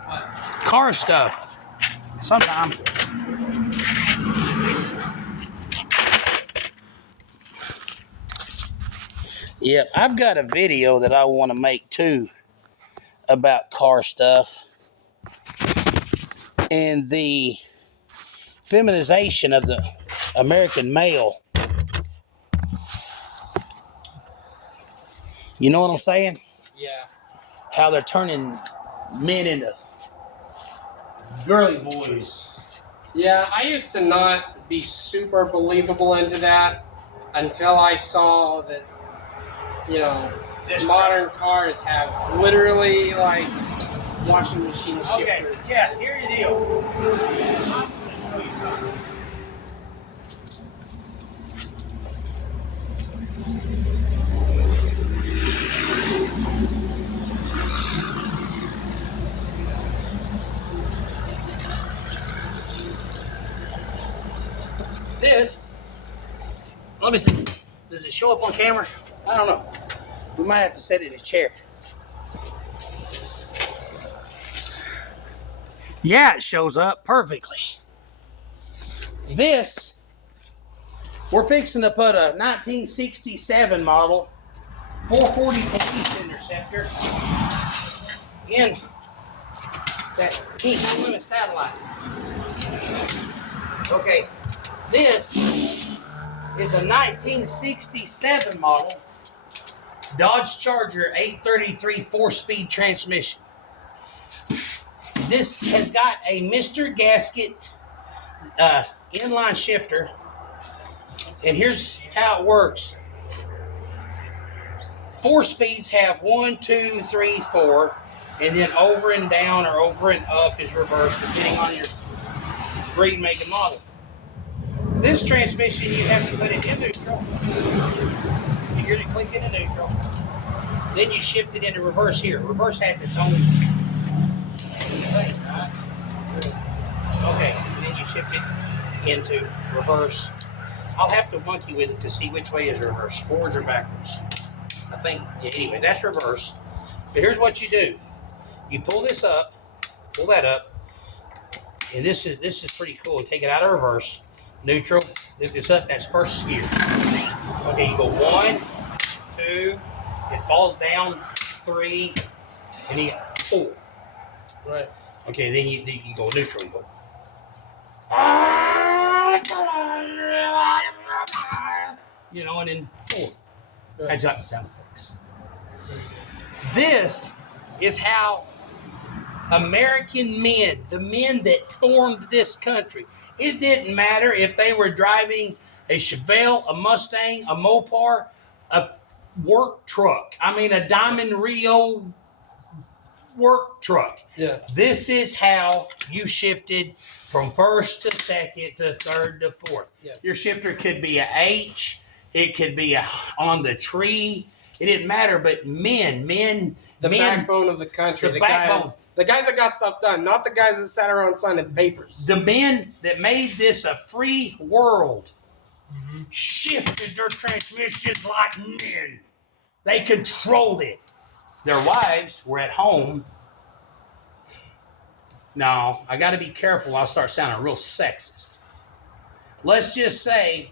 What? Car stuff. Sometime. Yep, I've got a video that I want to make too about car stuff and the feminization of the American male. You know what I'm saying? Yeah. How they're turning men into girly boys. Yeah, I used to not be super believable into that until I saw that, you know, modern cars have literally like washing machine Okay, shifters. yeah, here's the deal. I'm going to show you something. This, let me see. Does it show up on camera? I don't know. We might have to set it in a chair. Yeah, it shows up perfectly. This, we're fixing to put a 1967 model 440 Police Interceptor in that pink Plymouth Satellite. Okay, this is a 1967 model Dodge Charger 833 4-speed transmission. This has got a Mr. Gasket inline shifter, and here's how it works. 4 speeds have 1, 2, 3, 4, and then over and down or over and up is reversed depending on your breed, make, and model. This transmission, you have to put it in neutral. You hear it click into neutral. Then you shift it into reverse here. Reverse has its own thing, right? Okay, and then you shift it into reverse. I'll have to monkey with it to see which way is reverse, forwards or backwards. I think, yeah, anyway, that's reverse. So here's what you do. You pull this up, pull that up, and this is pretty cool. Take it out of reverse, neutral, lift this up, that's first gear. Okay, you go 1, 2, it falls down 3, and you got 4. Right. Okay, then you go neutral, you go. You know, and then 4. That's not the sound effects. This is how American men, the men that formed this country, it didn't matter if they were driving a Chevelle, a Mustang, a Mopar, a work truck. I mean, a Diamond Rio work truck. Yeah. This is how you shifted from first to second to third to fourth. Yeah. Your shifter could be a H. It could be on the tree. It didn't matter, but men, The backbone of the country. The backbone. The guys that got stuff done, not the guys that sat around signing papers. the men that made this a free world shifted their transmissions like men. They controlled it. Their wives were at home. No, I got to be careful. I'll start sounding real sexist. Let's just say,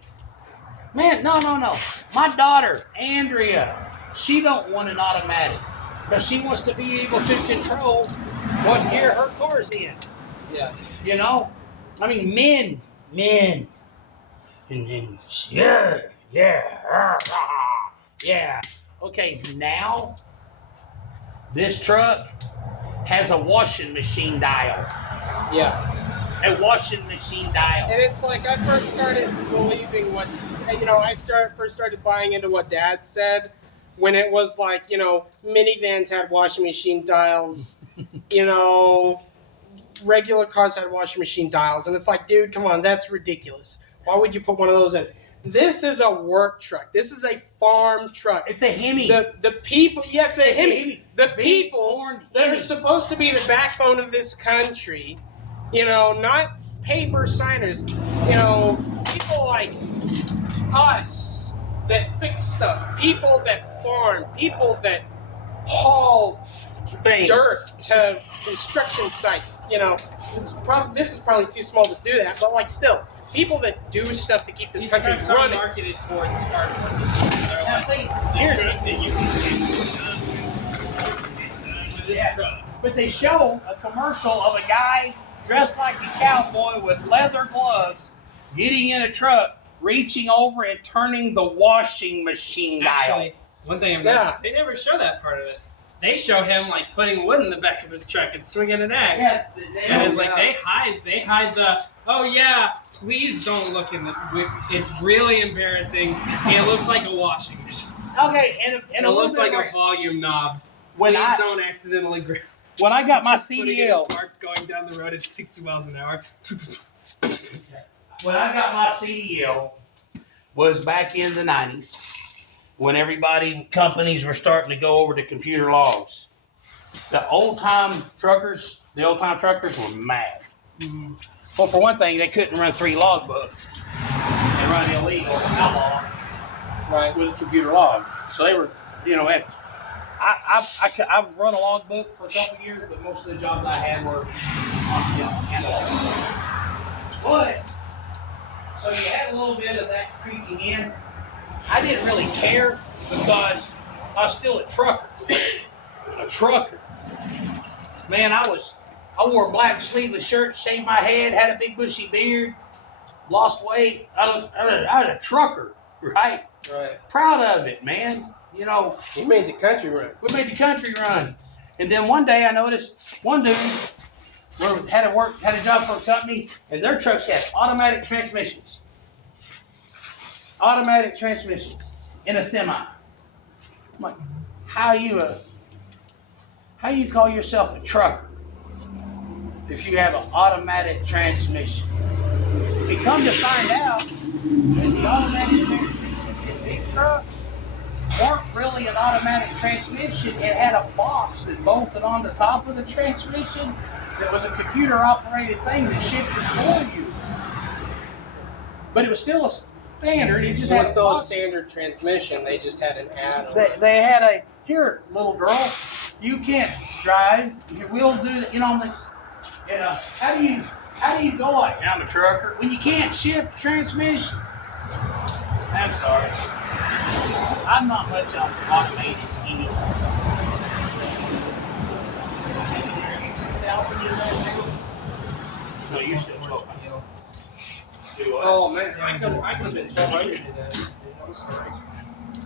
man, no. My daughter, Andrea, she don't want an automatic because she wants to be able to control what gear her car's in. Yeah. You know? I mean, men. And yeah. Okay, now, this truck has a washing machine dial. Yeah. A washing machine dial. And it's like I first started believing what, first started buying into what Dad said when it was like, minivans had washing machine dials, regular cars had washing machine dials. And it's like, dude, come on, that's ridiculous. Why would you put one of those in? This is a work truck. This is a farm truck. It's a Hemi. The people, yes, It's a Hemi. Hemi. The Big people orange that are Hemi. supposed to be the backbone of this country, not paper signers, people like us that fix stuff, people that farm, people that haul Things. dirt to construction sites. This is probably too small to do that, but like still, people that do stuff to keep this These country trucks are running. marketed towards smart people. They're Now like, see, this here's truck that you can with this Yeah. truck. But they show a commercial of a guy dressed like a cowboy with leather gloves getting in a truck, reaching over and turning the washing machine dial. Actually, one thing I've noticed, they never show that part of it. They show him like putting wood in the back of his truck and swinging an axe. And it's like they hide the, oh yeah, please don't look in the, it's really embarrassing. It looks like a washing machine. Okay, and It looks like a volume knob. when Please I don't accidentally grab when I got my putting it in CDL, park going down the road at 60 miles an hour. when I got my CDL was back in the 90s when companies were starting to go over to computer logs. The old time truckers were mad. Well, for one thing, they couldn't run 3 log books and run illegal outlaw Right. with a computer log. So they were, I've run a log book for a couple of years, but most of the jobs I had were analog. But so you had a little bit of that creeping in. I didn't really care because I was still a trucker. A trucker. Man, I wore a black sleeveless shirt, shaved my head, had a big bushy beard, lost weight. I was a trucker, right? Right. Proud of it, man. You made the country run. We made the country run. And then one day I noticed one dude had a job for a company, and their trucks had automatic transmissions. Automatic transmissions in a semi. I'm like, how you call yourself a trucker if you have an automatic transmission? We come to find out that the automatic transmission in big trucks weren't really an automatic transmission. It had a box that bolted on the top of the transmission that was a computer operated thing that shifted for you. But it was still a standard. It just It had was still a box. standard transmission. They just had an add-on. They had a, here, little girl, you can't drive. We'll do it. How do you go like, I'm a trucker, when you can't shift transmission? I'm sorry. I'm not much on automated anyway. No, you're still close. Do what? Oh man, I could have been 1,200 today. I'm sorry.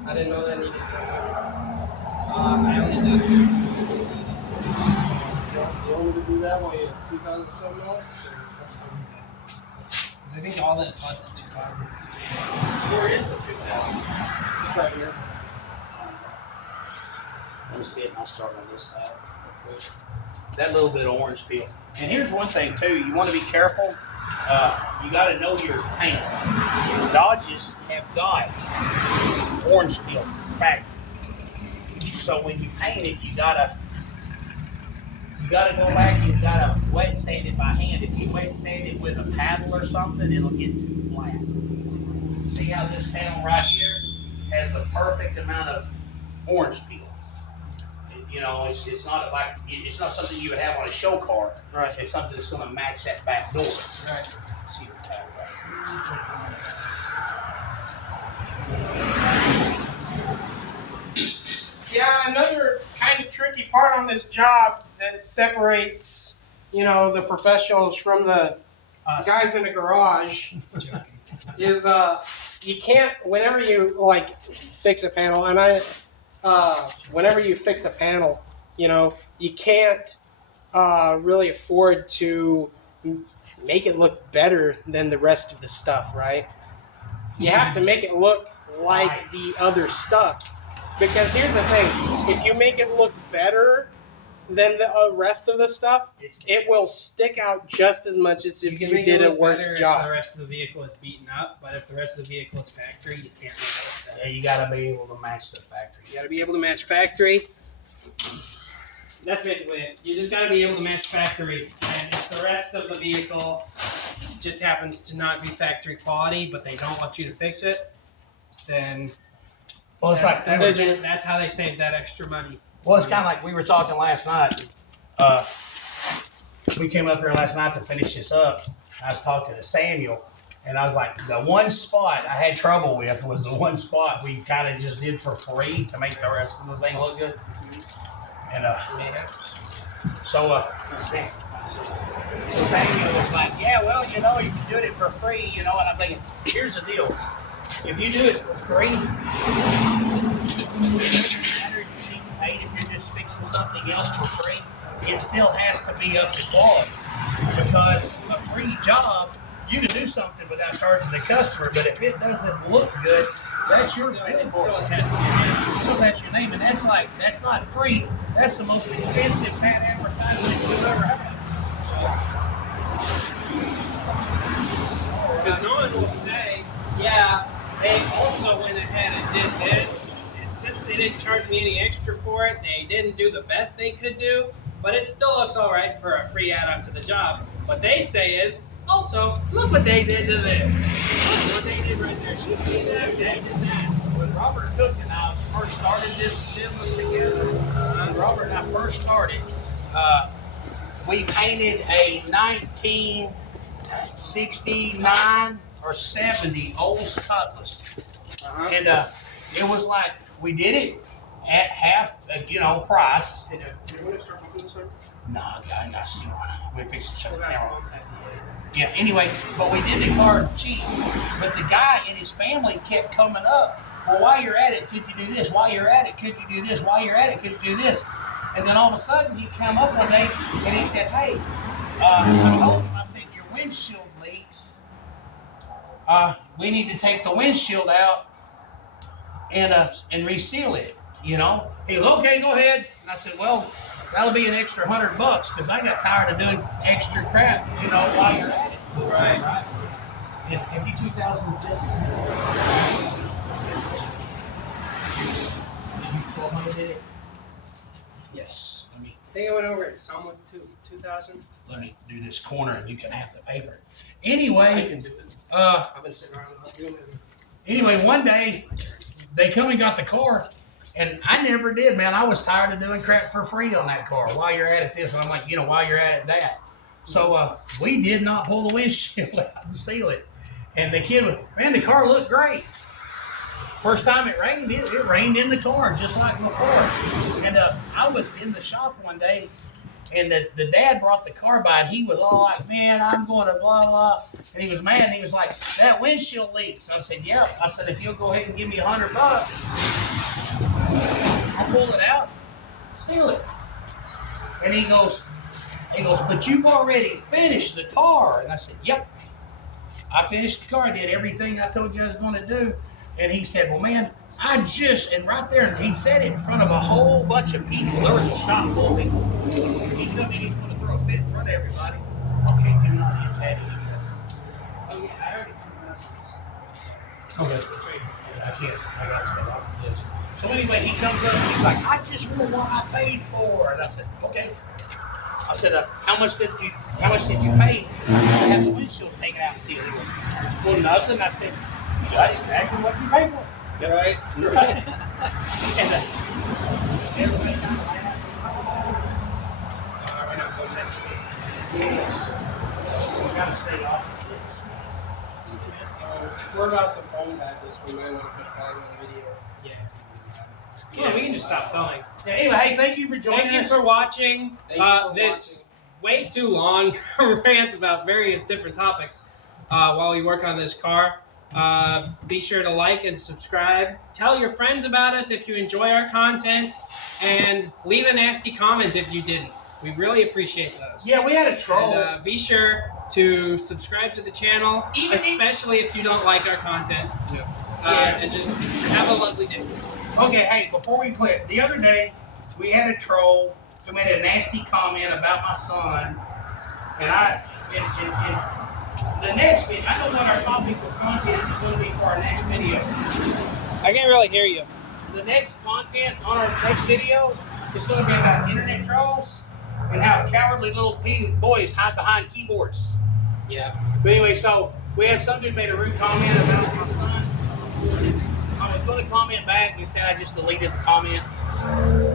I didn't know that needed to. I only just. You want me to do that while you 2,007 miles? I think all that's left is 2000. Where is the 2000? It's right here. Let me see it, and I'll start on this side. That little bit of orange peel. And here's one thing too, you want to be careful. You got to know your paint. Dodges have got orange peel back. So when you paint it, you gotta go back and you gotta wet sand it by hand. If you wet sand it with a paddle or something, it'll get too flat. See how this panel right here has the perfect amount of orange peel. It's not like it's not something you would have on a show car. Right. It's something that's going to match that back door. Right. See the paddle right Yeah, another kind of tricky part on this job that separates, the professionals from the guys in the garage is you can't, whenever you fix a panel, and whenever you fix a panel, you can't really afford to make it look better than the rest of the stuff, right? You have to make it look like the other stuff. Because here's the thing, if you make it look better than the rest of the stuff, it will stick out just as much as if you did a worse job. If the rest of the vehicle is beaten up, but if the rest of the vehicle is factory, you can't make it look better. Yeah, you gotta be able to match the factory. You gotta be able to match factory. That's basically it. You just gotta be able to match factory. And if the rest of the vehicle just happens to not be factory quality, but they don't want you to fix it, then Well, it's like that's how they save that extra money. well, it's kind of like we were talking last night. We came up here last night to finish this up. I was talking to Samuel, and I was like, the one spot I had trouble with was the one spot we kind of just did for free to make the rest of the thing look good. And so Samuel was like, yeah, well, you know, you can do it for free, you know. And I'm thinking, here's the deal: if you do it for free, if you're just fixing something else for free, it still has to be up to quality. Because a free job, you can do something without charging the customer, but if it doesn't look good, that's your billboard. It's still attached to your name. Still, that's your name, and that's not free. That's the most expensive bad advertisement you'll ever have. Because no one will say, yeah, they also went ahead and did this, and since they didn't charge me any extra for it, they didn't do the best they could do, but it still looks all right for a free add-on to the job. What they say is, also, look what they did to this. Look what they did right there. You see that? They did that. When Robert Cook and I first started this business together, when Robert and I first started, we painted a 1969 or 70 Olds Cutlass. And it was like, we did it at half, price. No, I see one. We fixed to shut the camera off. Yeah, anyway, but we did the car cheap. But the guy and his family kept coming up. Well, while you're at it, could you do this? While you're at it, could you do this? While you're at it, could you do this? And then all of a sudden, he came up one day and he said, hey, I told him, I said, your windshield leaks. We need to take the windshield out and reseal it, you know? He goes, okay, go ahead. And I said, well, that'll be an extra $100 because I got tired of doing extra crap, while you're at it. Right. And have you 2000 this? Have you 1200 in it? Yes. I think I went over it somewhat too. 2000. Let me do this corner and you can have the paper. Anyway, I can do it. I've been sitting around doing it. Anyway, one day they come and got the car, and I never did, man. I was tired of doing crap for free on that car. While you're at it, this, and I'm like, while you're at it, that. So we did not pull the windshield out to seal it. And the kid was, man, the car looked great. First time it rained, it rained in the car just like before. And I was in the shop one day, and the dad brought the car by, and he was all like, man, I'm going to blah, blah. And he was mad, and he was like, that windshield leaks. I said, yep. I said, if you'll go ahead and give me $100, I'll pull it out, seal it. And he goes, but you've already finished the car. And I said, yep. I finished the car. I did everything I told you I was going to do. And he said, well, man, and right there, and he said it in front of a whole bunch of people. There was a shop full of people. He come in, he's going to throw a fit in front of everybody. Okay, do not hit that either. Oh yeah, I already put this. Okay. I can't. I got to stay off of this. So anyway, he comes up and he's like, I just want what I paid for. And I said, okay. I said, how much did you pay to have the windshield taken out and sealed? He goes, well, nothing. I said, you got exactly what you paid for. Right. Right. And everybody got yes. We got to stay off of this. If we're about to phone back this, we might want to push pause on the video. Yeah, it's gonna be we can just stop filming. Yeah, anyway, hey, thank you for joining Thank you us. for watching this watching. way too long rant about various different topics while we work on this car. Be sure to like and subscribe. Tell your friends about us if you enjoy our content, and leave a nasty comment if you didn't. We really appreciate those. Yeah, we had a troll. And, be sure to subscribe to the channel, especially if you don't like our content. And just have a lovely day. Okay, hey, before we quit, the other day we had a troll who made a nasty comment about my son, and the next video, I know what our topic of content is going to be for our next video. I can't really hear you. The next content on our next video is going to be about internet trolls and how cowardly little boys hide behind keyboards. Yeah. But anyway, so we had some dude made a rude comment about my son. I was going to comment back and said I just deleted the comment.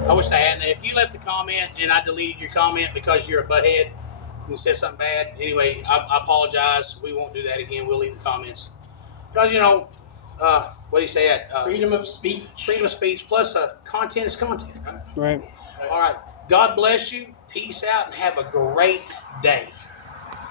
I wish I hadn't. If you left the comment and I deleted your comment because you're a butthead and said something bad, anyway, I apologize. We won't do that again. We'll leave the comments. Because, you know, what do you say? Freedom of speech. Freedom of speech plus content is content. Right? Right. All right. God bless you. Peace out and have a great day.